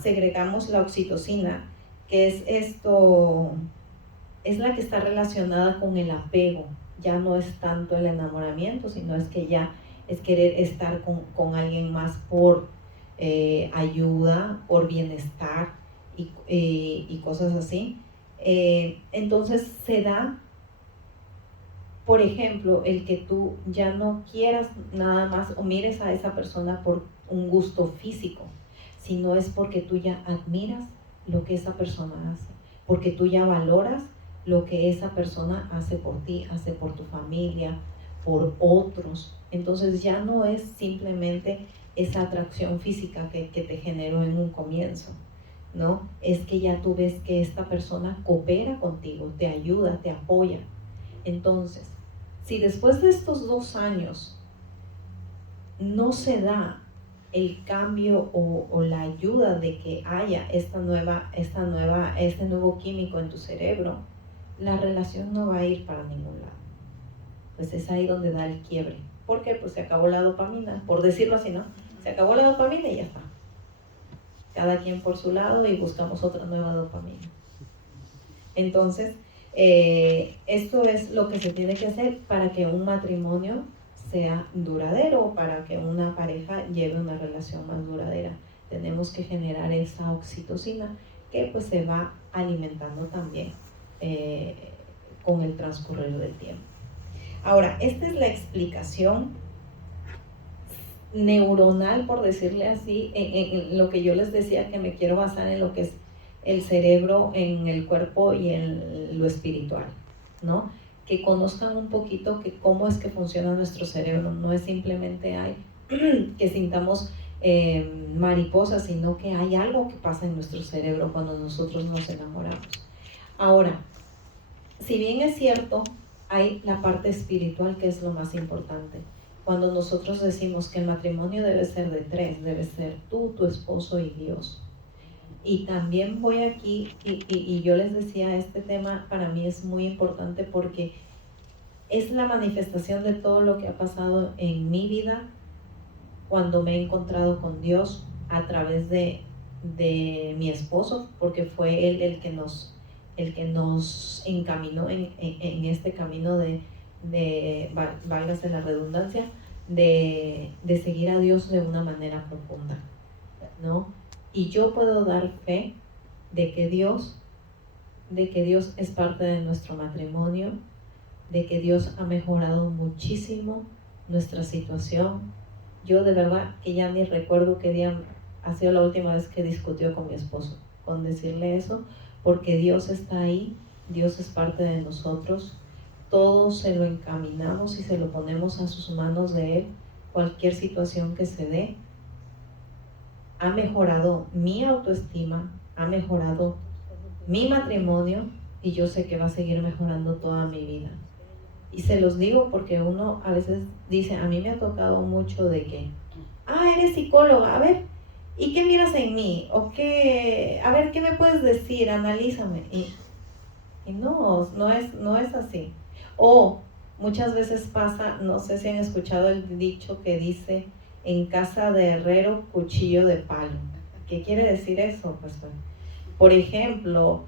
segregamos la oxitocina, que es la que está relacionada con el apego, ya no es tanto el enamoramiento, sino es que ya es querer estar con alguien más por ayuda, por bienestar y cosas así. Entonces se da, por ejemplo, el que tú ya no quieras nada más o mires a esa persona por un gusto físico, sino es porque tú ya admiras lo que esa persona hace, porque tú ya valoras lo que esa persona hace por ti, hace por tu familia, por otros. Entonces ya no es simplemente esa atracción física que te generó en un comienzo, ¿no? Es que ya tú ves que esta persona coopera contigo, te ayuda, te apoya. Entonces, si después de estos 2 años no se da el cambio o la ayuda de que haya este nuevo químico en tu cerebro, la relación no va a ir para ningún lado. Pues es ahí donde da el quiebre. ¿Por qué? Pues se acabó la dopamina, por decirlo así, ¿no? Se acabó la dopamina y ya está. Cada quien por su lado y buscamos otra nueva dopamina. Entonces, esto es lo que se tiene que hacer para que un matrimonio sea duradero, para que una pareja lleve una relación más duradera. Tenemos que generar esa oxitocina que pues se va alimentando también con el transcurrir del tiempo. Ahora, esta es la explicación neuronal, por decirle así, en lo que yo les decía, que me quiero basar en lo que es el cerebro, en el cuerpo y en lo espiritual, ¿no? Que conozcan un poquito que cómo es que funciona nuestro cerebro. No es simplemente que sintamos mariposas, sino que hay algo que pasa en nuestro cerebro cuando nosotros nos enamoramos. Ahora, si bien es cierto, hay la parte espiritual, que es lo más importante. Cuando nosotros decimos que el matrimonio debe ser de 3, debe ser tú, tu esposo y Dios. Y también voy aquí, y yo les decía, este tema para mí es muy importante porque es la manifestación de todo lo que ha pasado en mi vida cuando me he encontrado con Dios a través de mi esposo, porque fue él el que nos el que nos encaminó en este camino válgase la redundancia, de seguir a Dios de una manera profunda, ¿no? Y yo puedo dar fe de que Dios es parte de nuestro matrimonio, de que Dios ha mejorado muchísimo nuestra situación. Yo de verdad que ya ni recuerdo qué día ha sido la última vez que discutió con mi esposo, con decirle eso, porque Dios está ahí, Dios es parte de nosotros, todo se lo encaminamos y se lo ponemos a sus manos de Él. Cualquier situación que se dé, ha mejorado mi autoestima, ha mejorado mi matrimonio, y yo sé que va a seguir mejorando toda mi vida. Y se los digo porque uno a veces dice, a mí me ha tocado mucho de que, eres psicóloga, a ver, ¿y qué miras en mí? ¿O qué? A ver, ¿qué me puedes decir? Analízame. Y no es así. O muchas veces pasa, no sé si han escuchado el dicho que dice, en casa de herrero, cuchillo de palo. ¿Qué quiere decir eso? Pues, por ejemplo,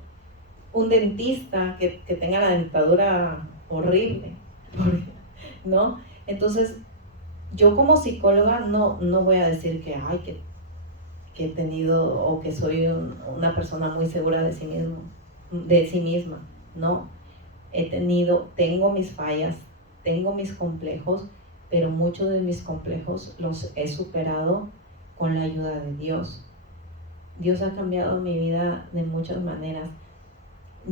un dentista que tenga la dentadura horrible, ¿no? Entonces, yo como psicóloga no voy a decir que he tenido o que soy una persona muy segura de sí misma, no. Tengo mis fallas, tengo mis complejos, pero muchos de mis complejos los he superado con la ayuda de Dios. Dios ha cambiado mi vida de muchas maneras.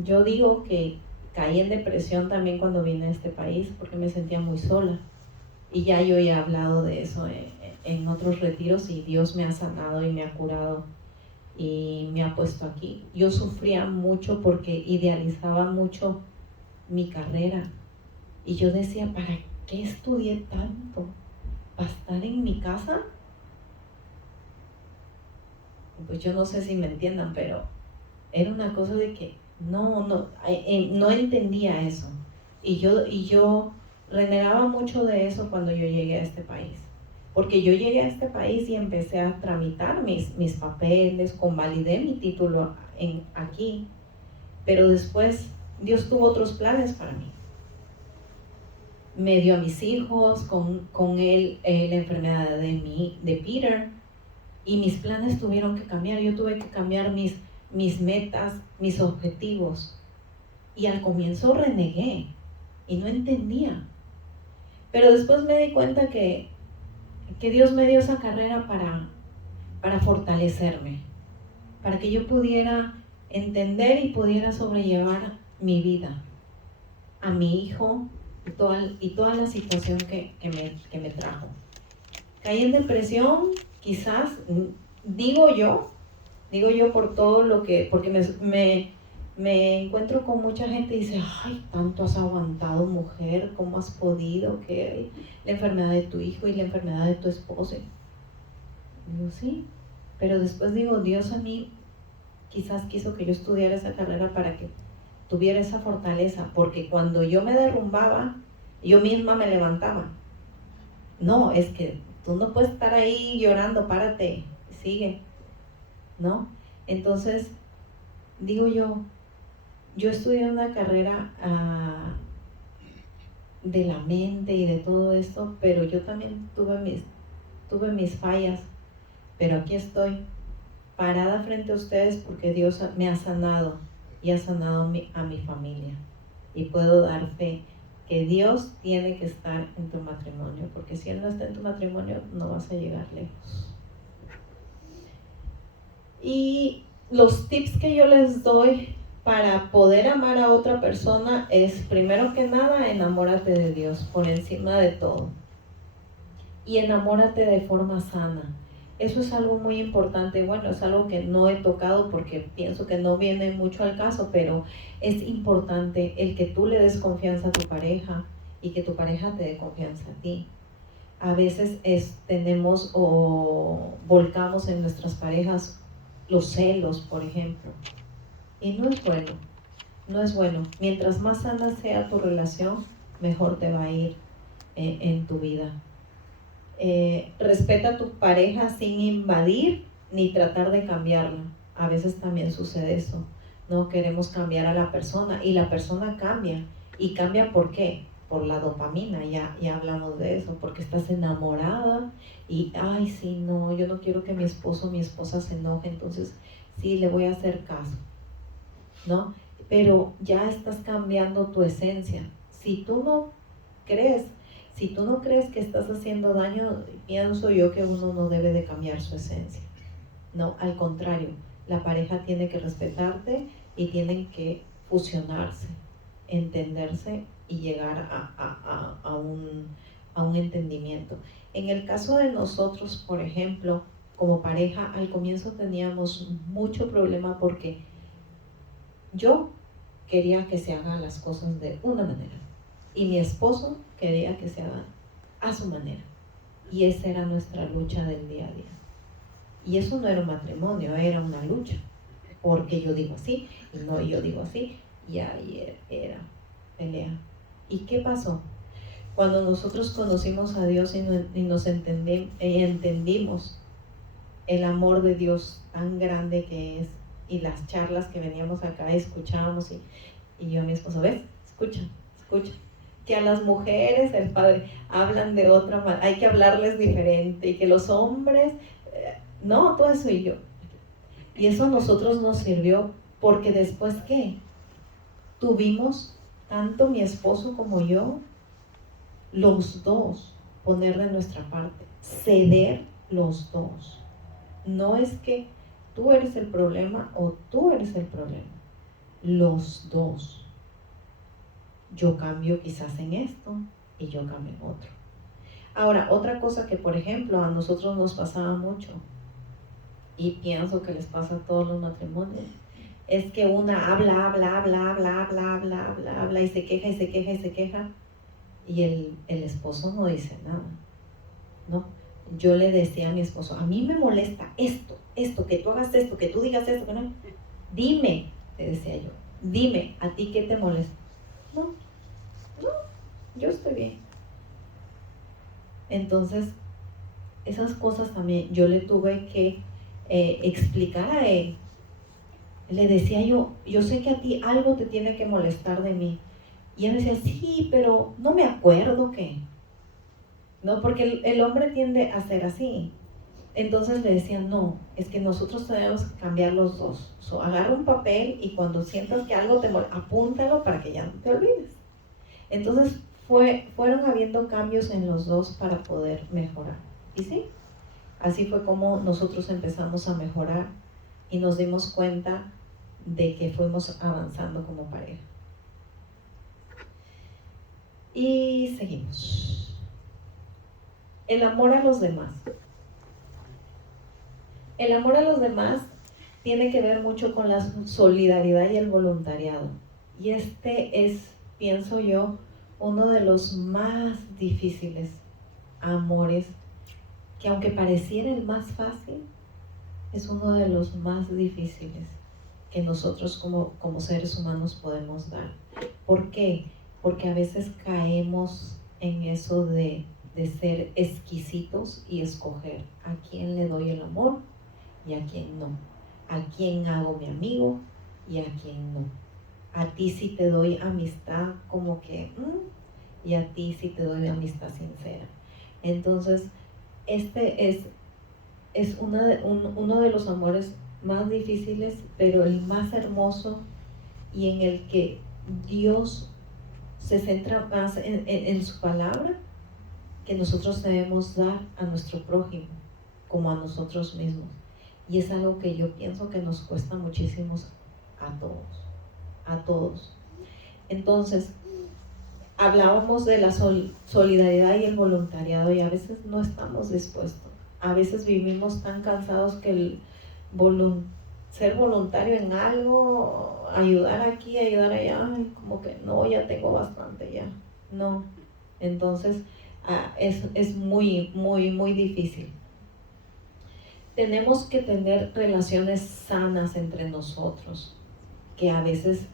Yo digo que caí en depresión también cuando vine a este país porque me sentía muy sola. Y ya yo he hablado de eso en otros retiros, y Dios me ha sanado y me ha curado y me ha puesto aquí. Yo sufría mucho porque idealizaba mucho mi carrera. Y yo decía, ¿para qué estudié tanto? ¿Para estar en mi casa? Pues yo no sé si me entiendan, pero era una cosa de que no entendía eso. Y yo renegaba mucho de eso cuando yo llegué a este país. Porque yo llegué a este país y empecé a tramitar mis papeles, convalidé mi título aquí. Pero después Dios tuvo otros planes para mí. Me dio a mis hijos, con él la enfermedad de Peter, y mis planes tuvieron que cambiar. Yo tuve que cambiar mis metas, mis objetivos, y al comienzo renegué y no entendía, pero después me di cuenta que Dios me dio esa carrera para fortalecerme, para que yo pudiera entender y pudiera sobrellevar mi vida, a mi hijo y toda la situación que me trajo. Caí en depresión, quizás, digo yo por todo lo que, porque me encuentro con mucha gente y dice, ay, tanto has aguantado, mujer, ¿cómo has podido? Que la enfermedad de tu hijo y la enfermedad de tu esposo. Digo, sí, pero después digo, Dios a mí quizás quiso que yo estudiara esa carrera para que tuviera esa fortaleza, porque cuando yo me derrumbaba, yo misma me levantaba. No, es que tú no puedes estar ahí llorando, párate, sigue, ¿no? Entonces, digo yo estudié una carrera de la mente y de todo esto, pero yo también tuve mis fallas, pero aquí estoy, parada frente a ustedes porque Dios me ha sanado y ha sanado a mi familia. Y puedo dar fe que Dios tiene que estar en tu matrimonio, porque si Él no está en tu matrimonio, no vas a llegar lejos. Y los tips que yo les doy para poder amar a otra persona es, primero que nada, enamórate de Dios por encima de todo. Y enamórate de forma sana. Eso es algo muy importante. Bueno, es algo que no he tocado porque pienso que no viene mucho al caso, pero es importante el que tú le des confianza a tu pareja y que tu pareja te dé confianza a ti. A veces tenemos o volcamos en nuestras parejas los celos, por ejemplo, y no es bueno. Mientras más sana sea tu relación, mejor te va a ir en tu vida. Respeta a tu pareja sin invadir ni tratar de cambiarla. A veces también sucede eso. No queremos cambiar a la persona y la persona cambia. ¿Y cambia por qué? Por la dopamina, ya hablamos de eso, porque estás enamorada y, ay, sí, no, yo no quiero que mi esposo o mi esposa se enoje, entonces sí, le voy a hacer caso, ¿no? Pero ya estás cambiando tu esencia. Si tú no crees, si tú no crees que estás haciendo daño, pienso yo que uno no debe de cambiar su esencia. No, al contrario, la pareja tiene que respetarte y tienen que fusionarse, entenderse y llegar a un entendimiento. En el caso de nosotros, por ejemplo, como pareja, al comienzo teníamos mucho problema porque yo quería que se hagan las cosas de una manera y mi esposo quería que se hagan a su manera. Y esa era nuestra lucha del día a día. Y eso no era un matrimonio, era una lucha. Porque yo digo así, y no, yo digo así, y ahí era pelea. ¿Y qué pasó? Cuando nosotros conocimos a Dios y nos entendimos el amor de Dios tan grande que es, y las charlas que veníamos acá, escuchábamos, y yo a mi esposo, ¿ves? Escucha, que a las mujeres el padre hablan de otra manera, hay que hablarles diferente, y que los hombres, no, todo eso y yo. Y eso a nosotros nos sirvió porque después, ¿qué? Tuvimos, tanto mi esposo como yo, los dos, poner de nuestra parte, ceder los dos. No es que tú eres el problema o tú eres el problema, los dos. Yo cambio quizás en esto y yo cambio en otro. Ahora, otra cosa que, por ejemplo, a nosotros nos pasaba mucho, y pienso que les pasa a todos los matrimonios, es que una habla y se queja y se queja y se queja, y el esposo no dice nada, ¿no? Yo le decía a mi esposo, a mí me molesta esto, que tú hagas esto, que tú digas esto, que no. Dime, le decía yo, dime, ¿a ti qué te molesta? No, yo estoy bien. Entonces, esas cosas también yo le tuve que explicar a él. Le decía yo sé que a ti algo te tiene que molestar de mí. Y él decía, sí, pero no me acuerdo qué. No, porque el hombre tiende a ser así. Entonces le decía, no, es que nosotros tenemos que cambiar los dos. Agarra un papel y cuando sientas que algo te molesta, apúntalo para que ya no te olvides. Entonces fueron habiendo cambios en los dos para poder mejorar. Y sí, así fue como nosotros empezamos a mejorar y nos dimos cuenta de que fuimos avanzando como pareja. Y seguimos. El amor a los demás. El amor a los demás tiene que ver mucho con la solidaridad y el voluntariado. Y este es, pienso yo, uno de los más difíciles amores, que aunque pareciera el más fácil, es uno de los más difíciles que nosotros como seres humanos podemos dar. ¿Por qué? Porque a veces caemos en eso de ser exquisitos y escoger a quién le doy el amor y a quién no, a quién hago mi amigo y a quién no. A ti sí te doy amistad como que, y a ti sí te doy amistad sincera. Entonces, este es uno de los amores más difíciles, pero el más hermoso, y en el que Dios se centra más en su palabra, que nosotros debemos dar a nuestro prójimo como a nosotros mismos. Y es algo que yo pienso que nos cuesta muchísimo a todos. Entonces, hablábamos de la solidaridad y el voluntariado, y a veces no estamos dispuestos. A veces vivimos tan cansados que el ser voluntario en algo, ayudar aquí, ayudar allá, como que no, ya tengo bastante ya. No. Entonces, es muy, muy, muy difícil. Tenemos que tener relaciones sanas entre nosotros, que a veces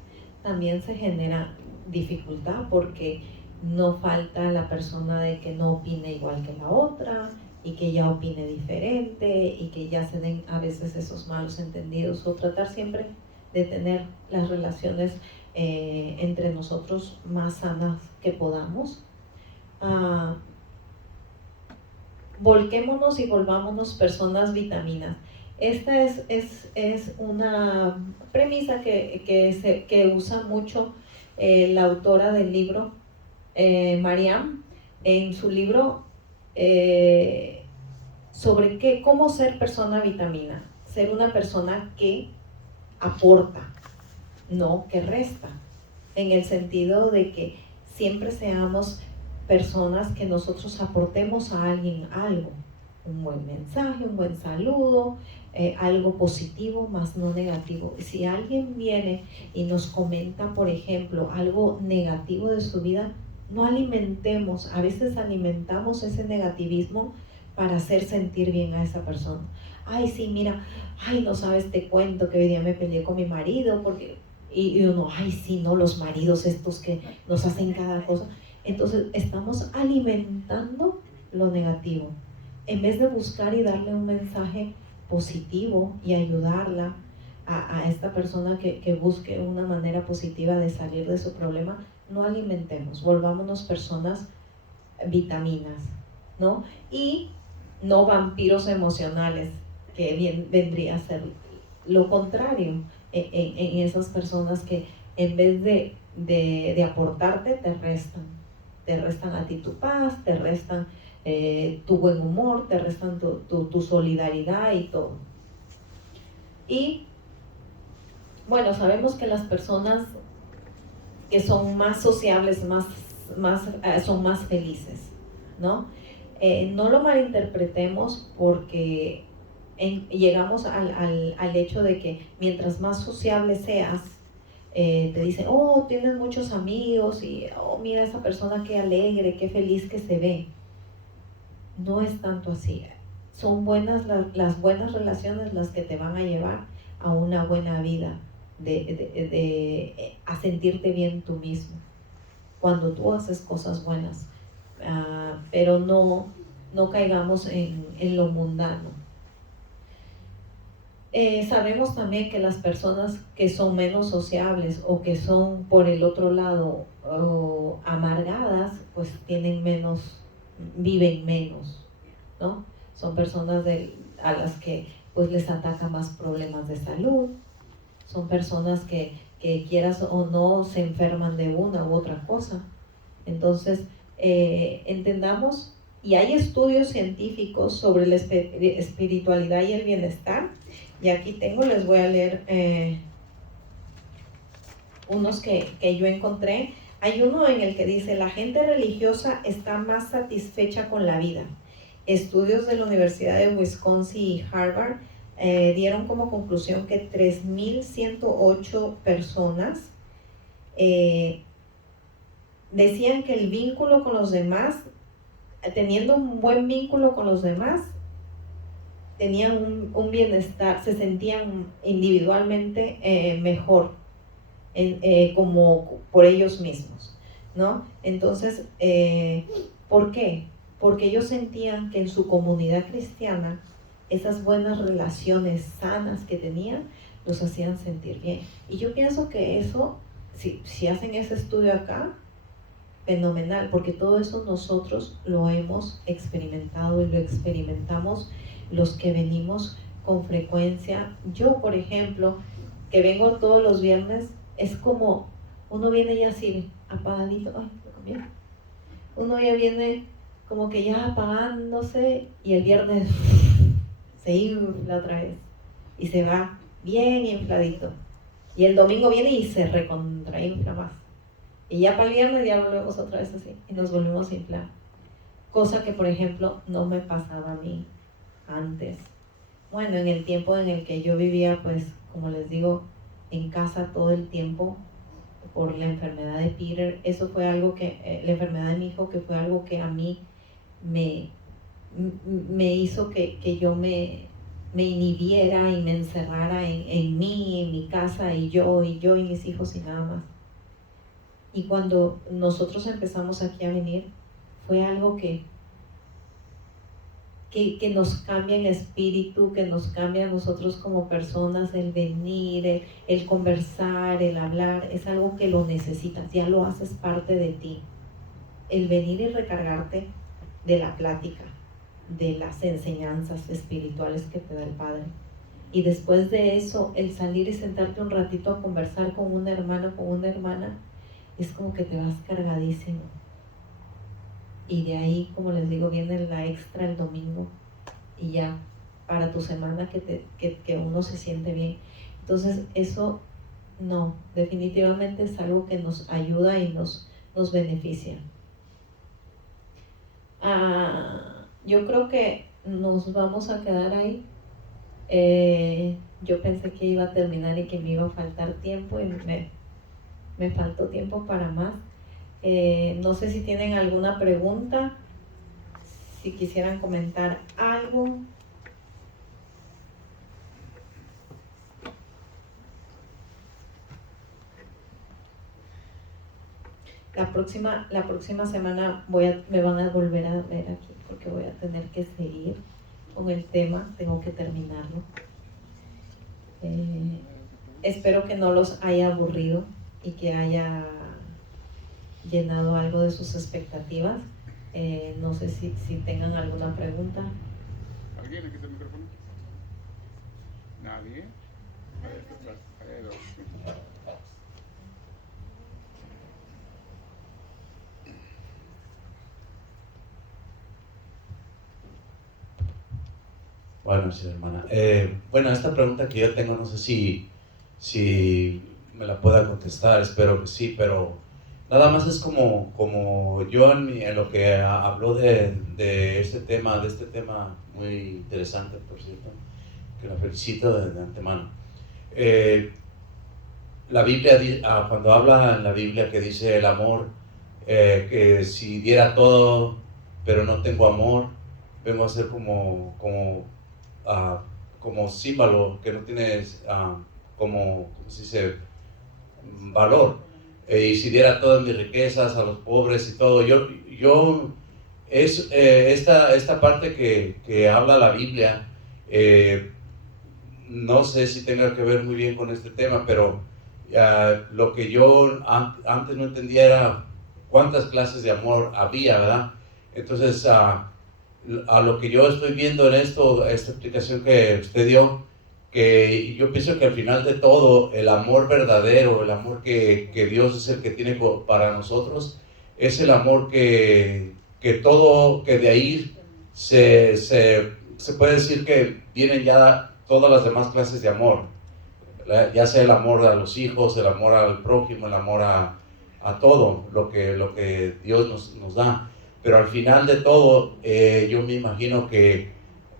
también se genera dificultad porque no falta la persona de que no opine igual que la otra y que ya opine diferente y que ya se den a veces esos malos entendidos, o tratar siempre de tener las relaciones entre nosotros más sanas que podamos. Volquémonos y volvámonos personas vitaminas. Esta es una premisa que usa mucho la autora del libro, Mariam, en su libro sobre cómo ser persona vitamina. Ser una persona que aporta, no que resta, en el sentido de que siempre seamos personas que nosotros aportemos a alguien algo, un buen mensaje, un buen saludo, algo positivo más no negativo. Si alguien viene y nos comenta, por ejemplo, algo negativo de su vida, no alimentemos, a veces alimentamos ese negativismo para hacer sentir bien a esa persona. Ay, sí, mira, ay, no sabes, te cuento que hoy día me peleé con mi marido, porque, y uno, ay, sí, no, los maridos estos que nos hacen cada cosa. Entonces, estamos alimentando lo negativo, en vez de buscar y darle un mensaje positivo y ayudarla a esta persona que busque una manera positiva de salir de su problema. No alimentemos, volvámonos personas vitaminas, ¿no? Y no vampiros emocionales, que bien vendría a ser lo contrario en esas personas que en vez de aportarte, te restan a ti tu paz, te restan tu buen humor, te restan tu solidaridad y todo. Y bueno, sabemos que las personas que son más sociables, son más felices, ¿no? No lo malinterpretemos porque llegamos al hecho de que mientras más sociable seas, te dicen, oh, tienes muchos amigos y, oh, mira esa persona qué alegre, qué feliz que se ve. No es tanto así. Son buenas las buenas relaciones las que te van a llevar a una buena vida, a sentirte bien tú mismo, cuando tú haces cosas buenas. Pero no caigamos en lo mundano. Sabemos también que las personas que son menos sociables o que son por el otro lado amargadas, pues viven menos, ¿no? Son personas a las que pues les ataca más problemas de salud, son personas que quieras o no se enferman de una u otra cosa. Entonces, entendamos, y hay estudios científicos sobre la espiritualidad y el bienestar, y aquí les voy a leer unos que yo encontré. Hay uno en el que dice, la gente religiosa está más satisfecha con la vida. Estudios de la Universidad de Wisconsin y Harvard dieron como conclusión que 3.108 personas decían que el vínculo con los demás, teniendo un buen vínculo con los demás, tenían un bienestar, se sentían individualmente mejor, como por ellos mismos, ¿no? Entonces, ¿por qué? Porque ellos sentían que en su comunidad cristiana, esas buenas relaciones sanas que tenían, los hacían sentir bien. Y yo pienso que eso, si hacen ese estudio acá, fenomenal, porque todo eso nosotros lo hemos experimentado y lo experimentamos los que venimos con frecuencia. Yo, por ejemplo, que vengo todos los viernes, es como uno viene ya así apagadito, uno ya viene como que ya apagándose y el viernes se infla otra vez y se va bien infladito, y el domingo viene y se recontrainfla más. Y ya para el viernes ya volvemos otra vez así y nos volvemos a inflar. Cosa que, por ejemplo, no me pasaba a mí antes. Bueno, en el tiempo en el que yo vivía, pues, como les digo, en casa todo el tiempo por la enfermedad de Peter. Eso fue algo que, la enfermedad de mi hijo, que fue algo que a mí me hizo que yo me inhibiera y me encerrara en mí, en mi casa, y yo y mis hijos y nada más. Y cuando nosotros empezamos aquí a venir, fue algo que que nos cambia en espíritu, que nos cambia a nosotros como personas, el venir, el conversar, el hablar, es algo que lo necesitas, ya lo haces parte de ti. El venir y recargarte de la plática, de las enseñanzas espirituales que te da el Padre. Y después de eso, el salir y sentarte un ratito a conversar con un hermano, con una hermana, es como que te vas cargadísimo. Y de ahí, como les digo, viene la extra el domingo y ya para tu semana que uno se siente bien. Entonces eso no, definitivamente es algo que nos ayuda y nos beneficia. Yo creo que nos vamos a quedar ahí. Yo pensé que iba a terminar y que me iba a faltar tiempo y me faltó tiempo para más. No sé si tienen alguna pregunta, si quisieran comentar algo. La próxima semana me van a volver a ver aquí porque voy a tener que seguir con el tema, tengo que terminarlo. Espero que no los haya aburrido y que haya llenado algo de sus expectativas. No sé si tengan alguna pregunta. ¿Alguien? ¿Aquí está el micrófono? ¿Nadie? Bueno, sí, hermana. Bueno, esta pregunta que yo tengo, no sé si me la pueda contestar, espero que sí, pero nada más es como yo en lo que habló de este tema muy interesante, por cierto, que la felicito de antemano. La Biblia, cuando habla en la Biblia que dice el amor, que si diera todo, pero no tengo amor, vengo a ser como símbolo que no tiene ¿cómo se dice? Valor. Y si diera todas mis riquezas a los pobres y todo, esta parte que habla la Biblia, no sé si tenga que ver muy bien con este tema, pero lo que yo antes no entendía era cuántas clases de amor había, ¿verdad? Entonces, a lo que yo estoy viendo en esta explicación que usted dio, que yo pienso que al final de todo, el amor verdadero, el amor que Dios es el que tiene para nosotros, es el amor que de ahí se puede decir que vienen ya todas las demás clases de amor, ya sea el amor a los hijos, el amor al prójimo, el amor a todo lo que Dios nos da. Pero al final de todo, yo me imagino que,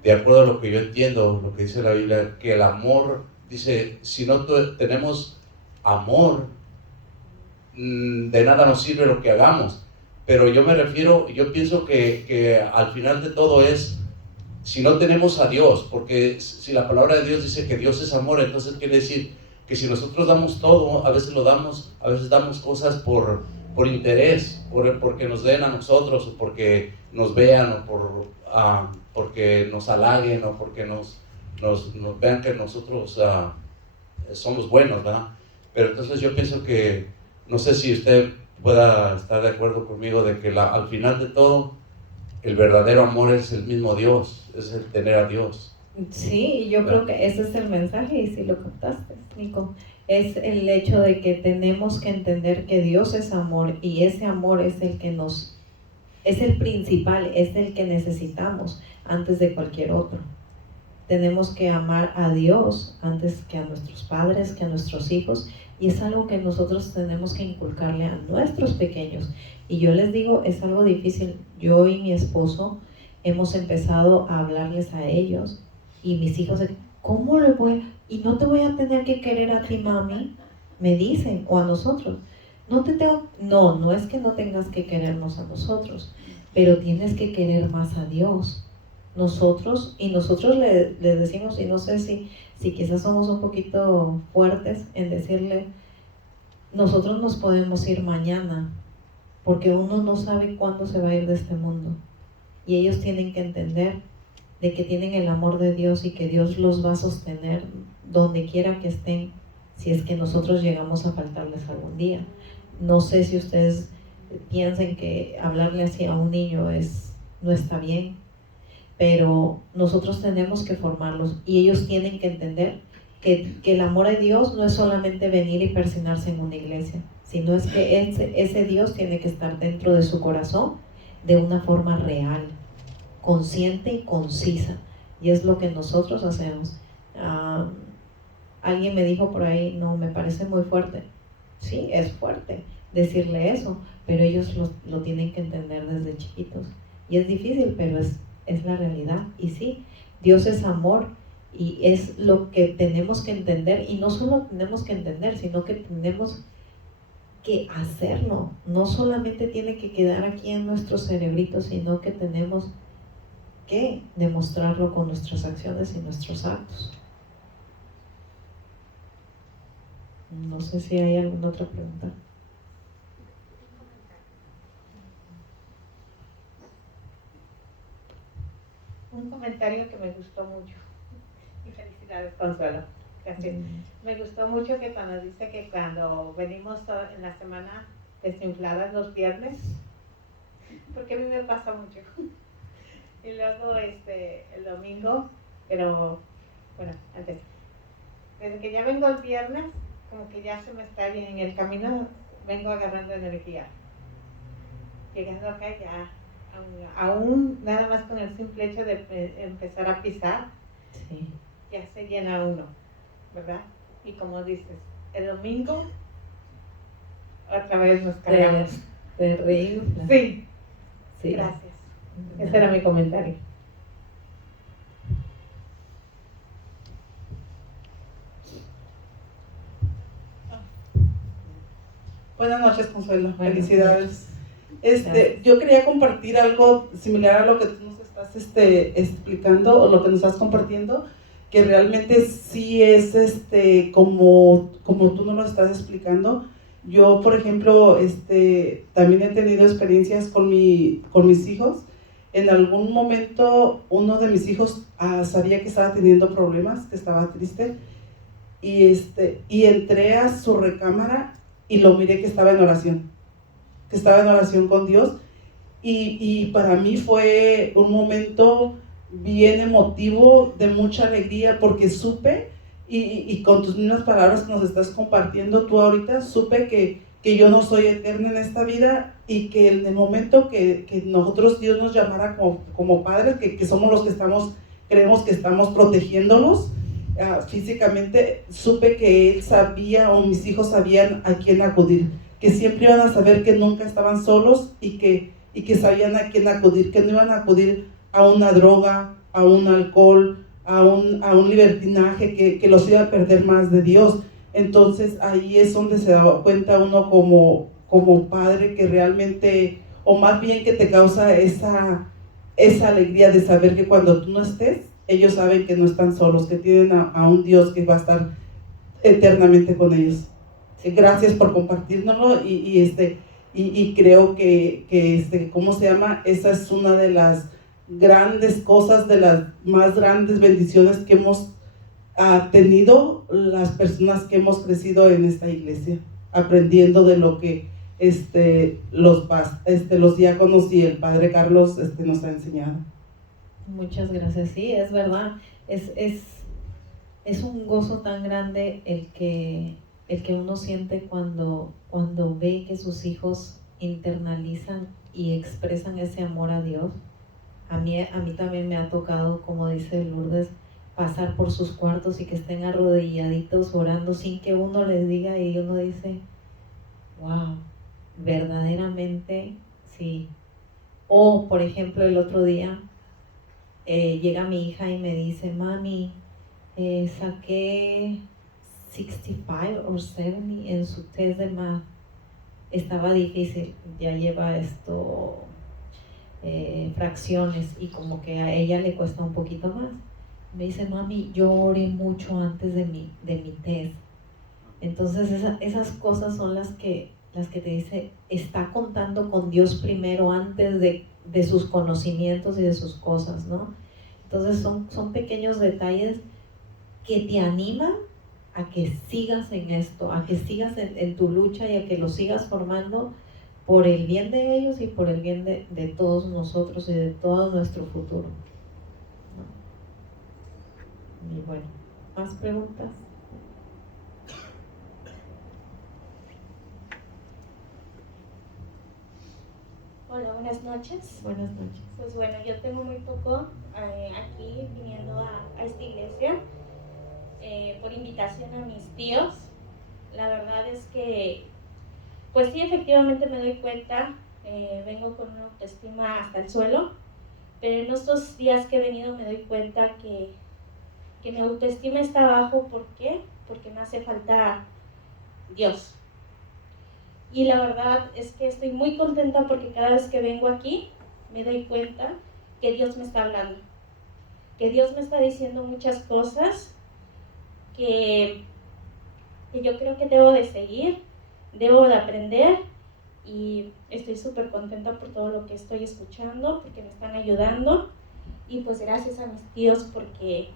de acuerdo a lo que yo entiendo, lo que dice la Biblia, que el amor, dice, si no tenemos amor, de nada nos sirve lo que hagamos. Pero yo pienso que al final de todo es, si no tenemos a Dios, porque si la palabra de Dios dice que Dios es amor, entonces quiere decir que si nosotros damos todo, a veces damos cosas por interés, porque nos den a nosotros, o porque nos vean, o porque nos halaguen, o porque nos vean que nosotros somos buenos, ¿verdad? Pero entonces yo pienso que, no sé si usted pueda estar de acuerdo conmigo de que al final de todo, el verdadero amor es el mismo Dios, es el tener a Dios. Sí, yo creo que ese es el mensaje y si lo captaste, Nico, es el hecho de que tenemos que entender que Dios es amor y ese amor es el que es el principal, es el que necesitamos antes de cualquier otro. Tenemos que amar a Dios antes que a nuestros padres, que a nuestros hijos, y es algo que nosotros tenemos que inculcarle a nuestros pequeños. Y yo les digo, es algo difícil. Yo y mi esposo hemos empezado a hablarles a ellos, y mis hijos, ¿cómo le voy? Y no te voy a tener que querer a ti, mami, me dicen, o a nosotros. No es que no tengas que querernos a nosotros, pero tienes que querer más a Dios. Nosotros le decimos, y no sé si quizás somos un poquito fuertes en decirle, nosotros nos podemos ir mañana, porque uno no sabe cuándo se va a ir de este mundo. Y ellos tienen que entender de que tienen el amor de Dios y que Dios los va a sostener donde quiera que estén, si es que nosotros llegamos a faltarles algún día. No sé si ustedes piensen que hablarle así a un niño no está bien, pero nosotros tenemos que formarlos y ellos tienen que entender que el amor de Dios no es solamente venir y persignarse en una iglesia, sino es que ese Dios tiene que estar dentro de su corazón de una forma real, consciente y concisa, y es lo que nosotros hacemos. Alguien me dijo por ahí, no, me parece muy fuerte. Sí, es fuerte decirle eso, pero ellos lo tienen que entender desde chiquitos, y es difícil, pero es la realidad. Y sí, Dios es amor, y es lo que tenemos que entender, y no solo tenemos que entender, sino que tenemos que hacerlo. No solamente tiene que quedar aquí en nuestro cerebrito, sino que tenemos que demostrarlo con nuestras acciones y nuestros actos. No sé si hay alguna otra pregunta. Un comentario que me gustó mucho. Y felicidades, Consuelo. Gracias. Me gustó mucho que cuando dice que cuando venimos en la semana desinfladas los viernes, porque a mí me pasa mucho. Y luego el domingo, pero bueno, antes, desde que ya vengo el viernes, como que ya se me está bien en el camino, vengo agarrando energía. Llegando acá ya, aún nada más con el simple hecho de empezar a pisar, Sí. ya se llena uno, ¿verdad? Y como dices, el domingo otra vez nos cargamos. Te reinfla. Sí, Sí. gracias. Ese era mi comentario. Buenas noches, Consuelo. Buenas Felicidades. Gracias. Yo quería compartir algo similar a lo que tú nos estás explicando o lo que nos estás compartiendo, que realmente sí es como tú nos lo estás explicando. Yo, por ejemplo, también he tenido experiencias con mis hijos. En algún momento uno de mis hijos sabía que estaba teniendo problemas, que estaba triste, y entré a su recámara y lo miré que estaba en oración con Dios, y para mí fue un momento bien emotivo, de mucha alegría, porque supe, y con tus mismas palabras que nos estás compartiendo tú ahorita, supe que yo no soy eterna en esta vida, y que en el momento que nosotros, Dios nos llamara como padres, que somos los que creemos que estamos protegiéndolos físicamente, supe que él sabía, o mis hijos sabían a quién acudir, que siempre iban a saber que nunca estaban solos, y que sabían a quién acudir, que no iban a acudir a una droga, a un alcohol, a un libertinaje que los iba a perder más de Dios. Entonces ahí es donde se da cuenta uno como padre, que realmente, o más bien que te causa esa alegría de saber que cuando tú no estés, ellos saben que no están solos, que tienen a un Dios que va a estar eternamente con ellos. Gracias por compartírnoslo, y creo que ¿cómo se llama? Esa es una de las grandes cosas, de las más grandes bendiciones que hemos tenido las personas que hemos crecido en esta iglesia, aprendiendo de lo que los diáconos y el Padre Carlos nos ha enseñado. Muchas gracias. Sí, es verdad. Es un gozo tan grande el que uno siente cuando ve que sus hijos internalizan y expresan ese amor a Dios. A mí también me ha tocado, como dice Lourdes, pasar por sus cuartos y que estén arrodilladitos orando sin que uno les diga, y uno dice, wow, verdaderamente sí. O, por ejemplo, el otro día llega mi hija y me dice, mami, saqué 65 o 70 en su test de math. Estaba difícil, ya lleva fracciones, y como que a ella le cuesta un poquito más. Me dice, mami, yo oré mucho antes de mi test. Entonces esas cosas son las que te dice, está contando con Dios primero antes de sus conocimientos y de sus cosas, ¿no? Entonces son pequeños detalles que te animan a que sigas en esto, a que sigas en tu lucha y a que lo sigas formando por el bien de ellos y por el bien de todos nosotros y de todo nuestro futuro, ¿no? Y bueno, ¿más preguntas? Hola, buenas noches. Buenas noches. Pues bueno, yo tengo muy poco aquí viniendo a esta iglesia por invitación a mis tíos. La verdad es que, pues sí, efectivamente me doy cuenta, vengo con una autoestima hasta el suelo, pero en estos días que he venido me doy cuenta que mi autoestima está bajo. ¿Por qué? Porque me hace falta Dios. Y la verdad es que estoy muy contenta porque cada vez que vengo aquí me doy cuenta que Dios me está hablando, que Dios me está diciendo muchas cosas que yo creo que debo de seguir, debo de aprender, y estoy súper contenta por todo lo que estoy escuchando, porque me están ayudando, y pues gracias a mis tíos porque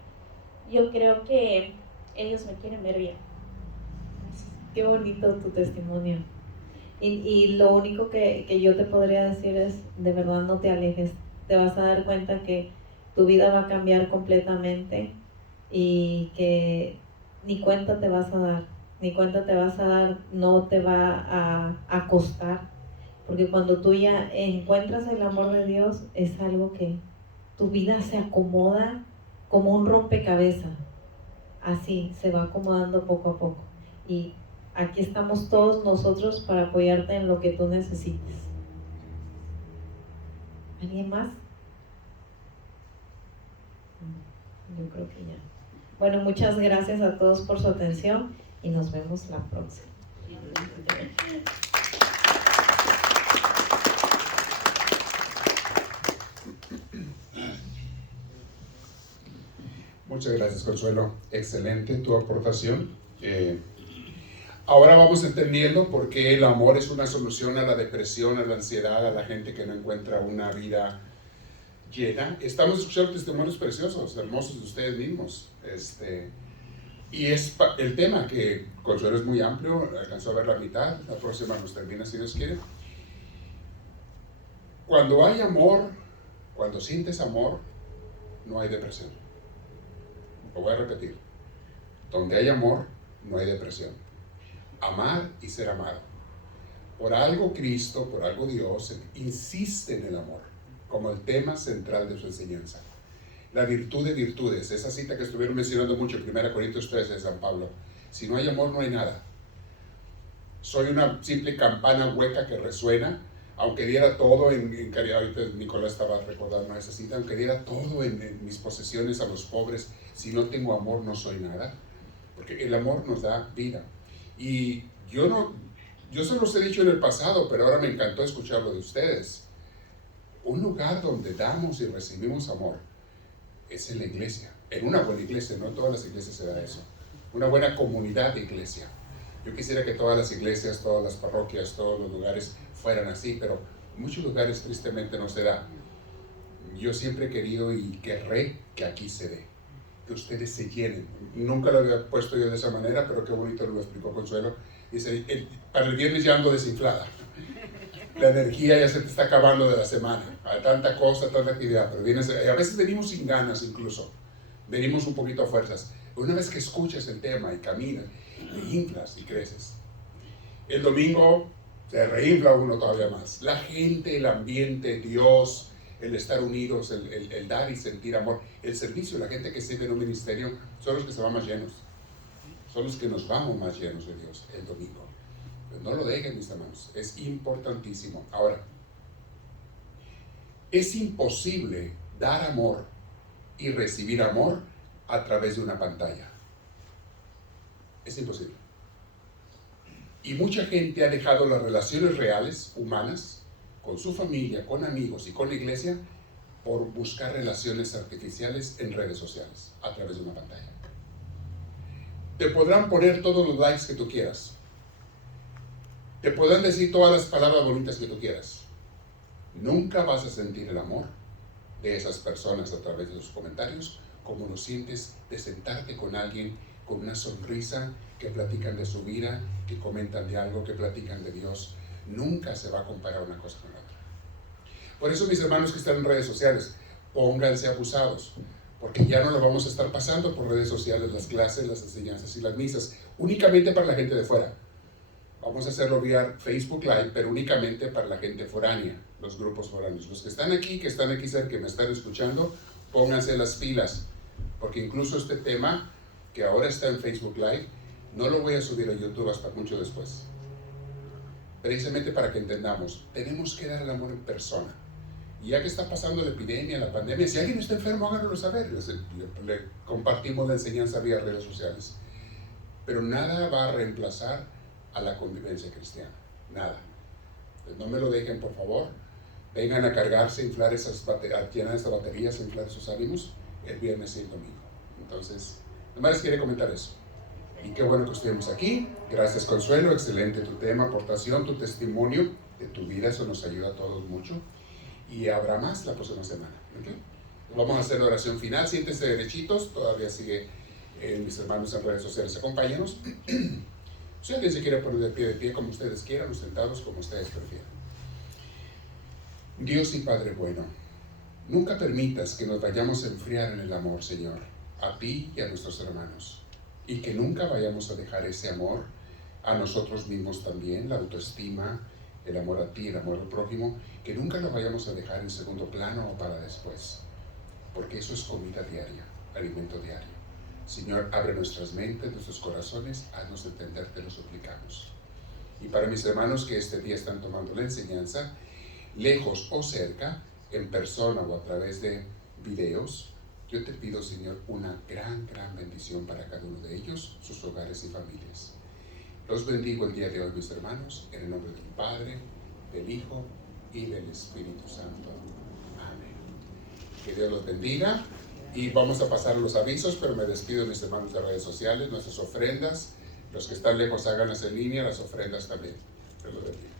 yo creo que ellos me quieren ver bien. Gracias. Qué bonito tu testimonio. Y lo único que yo te podría decir es, de verdad no te alejes, te vas a dar cuenta que tu vida va a cambiar completamente y que ni cuenta te vas a dar, no te va a costar, porque cuando tú ya encuentras el amor de Dios es algo que tu vida se acomoda como un rompecabezas, así se va acomodando poco a poco, y aquí estamos todos nosotros para apoyarte en lo que tú necesites. ¿Alguien más? Yo creo que ya. Bueno, muchas gracias a todos por su atención y nos vemos la próxima. Muchas gracias, Consuelo. Excelente tu aportación. Ahora vamos entendiendo por qué el amor es una solución a la depresión, a la ansiedad, a la gente que no encuentra una vida llena. Estamos escuchando testimonios preciosos, hermosos de ustedes mismos. Y es el tema que Consuelo es muy amplio, alcanzó a ver la mitad, la próxima nos termina si Dios quiere. Cuando hay amor, cuando sientes amor, no hay depresión. Lo voy a repetir. Donde hay amor, no hay depresión. Amar y ser amado. Por algo Cristo, por algo Dios, insiste en el amor, como el tema central de su enseñanza. La virtud de virtudes, esa cita que estuvieron mencionando mucho, 1 Corintios 13 de San Pablo. Si no hay amor, no hay nada. Soy una simple campana hueca que resuena, aunque diera todo en caridad. Ahorita Nicolás estaba recordando esa cita, aunque diera todo en mis posesiones a los pobres, si no tengo amor, no soy nada. Porque el amor nos da vida. Y yo se los he dicho en el pasado, pero ahora me encantó escucharlo de ustedes. Un lugar donde damos y recibimos amor es en la iglesia, en una buena iglesia. No en todas las iglesias se da eso. Una buena comunidad de iglesia. Yo quisiera que todas las iglesias, todas las parroquias, todos los lugares fueran así, pero en muchos lugares tristemente no se da. Yo siempre he querido y querré que aquí se dé, que ustedes se llenen. Nunca lo había puesto yo de esa manera, pero qué bonito lo explicó Consuelo. Dice, para el viernes ya ando desinflada. La energía ya se te está acabando de la semana. Hay tanta cosa, tanta actividad, pero a veces venimos sin ganas incluso. Venimos un poquito a fuerzas. Una vez que escuchas el tema y caminas, te inflas y creces. El domingo se reinfla uno todavía más. La gente, el ambiente, Dios, el estar unidos, el dar y sentir amor, el servicio, la gente que sirve en un ministerio, son los que se van más llenos. Son los que nos vamos más llenos de Dios el domingo. Pero no lo dejen, mis hermanos, es importantísimo. Ahora, es imposible dar amor y recibir amor a través de una pantalla. Es imposible. Y mucha gente ha dejado las relaciones reales, humanas, con su familia, con amigos y con la iglesia, por buscar relaciones artificiales en redes sociales, a través de una pantalla. Te podrán poner todos los likes que tú quieras. Te podrán decir todas las palabras bonitas que tú quieras. Nunca vas a sentir el amor de esas personas a través de sus comentarios, como lo sientes de sentarte con alguien con una sonrisa, que platican de su vida, que comentan de algo, que platican de Dios. Nunca se va a comparar una cosa con la otra. Por eso, mis hermanos que están en redes sociales, pónganse abusados, porque ya no lo vamos a estar pasando por redes sociales, las clases, las enseñanzas y las misas, únicamente para la gente de fuera. Vamos a hacerlo vía Facebook Live, pero únicamente para la gente foránea, los grupos foráneos. Los que están aquí cerca, que me están escuchando, pónganse las pilas, porque incluso este tema, que ahora está en Facebook Live, no lo voy a subir a YouTube hasta mucho después. Precisamente para que entendamos, tenemos que dar el amor en persona. Y ya que está pasando la epidemia, la pandemia, si alguien está enfermo, háganlo saber. Le compartimos la enseñanza vía redes sociales. Pero nada va a reemplazar a la convivencia cristiana. Nada. Pues no me lo dejen, por favor. Vengan a cargarse, inflar a llenar esas baterías, inflar esos ánimos el viernes y el domingo. Entonces, nomás les quiere comentar eso. Y qué bueno que estemos aquí. Gracias, Consuelo. Excelente tu tema, aportación, tu testimonio de tu vida. Eso nos ayuda a todos mucho. Y habrá más la próxima semana. ¿Okay? Vamos a hacer la oración final. Siéntense derechitos. Todavía sigue mis hermanos en redes sociales. Acompáñanos. Si alguien se quiere poner de pie, como ustedes quieran, o sentados, como ustedes prefieran. Dios y Padre bueno, nunca permitas que nos vayamos a enfriar en el amor, Señor, a ti y a nuestros hermanos. Y que nunca vayamos a dejar ese amor a nosotros mismos también, la autoestima, el amor a ti, el amor al prójimo, que nunca lo vayamos a dejar en segundo plano o para después. Porque eso es comida diaria, alimento diario. Señor, abre nuestras mentes, nuestros corazones, haznos entender, te lo suplicamos. Y para mis hermanos que este día están tomando la enseñanza, lejos o cerca, en persona o a través de videos, yo te pido, Señor, una gran bendición para cada uno de ellos, sus hogares y familias. Los bendigo el día de hoy, mis hermanos, en el nombre del Padre, del Hijo y del Espíritu Santo. Amén. Que Dios los bendiga. Y vamos a pasar los avisos, pero me despido de mis hermanos de redes sociales, nuestras ofrendas. Los que están lejos háganlas en línea, las ofrendas también. Dios los bendiga.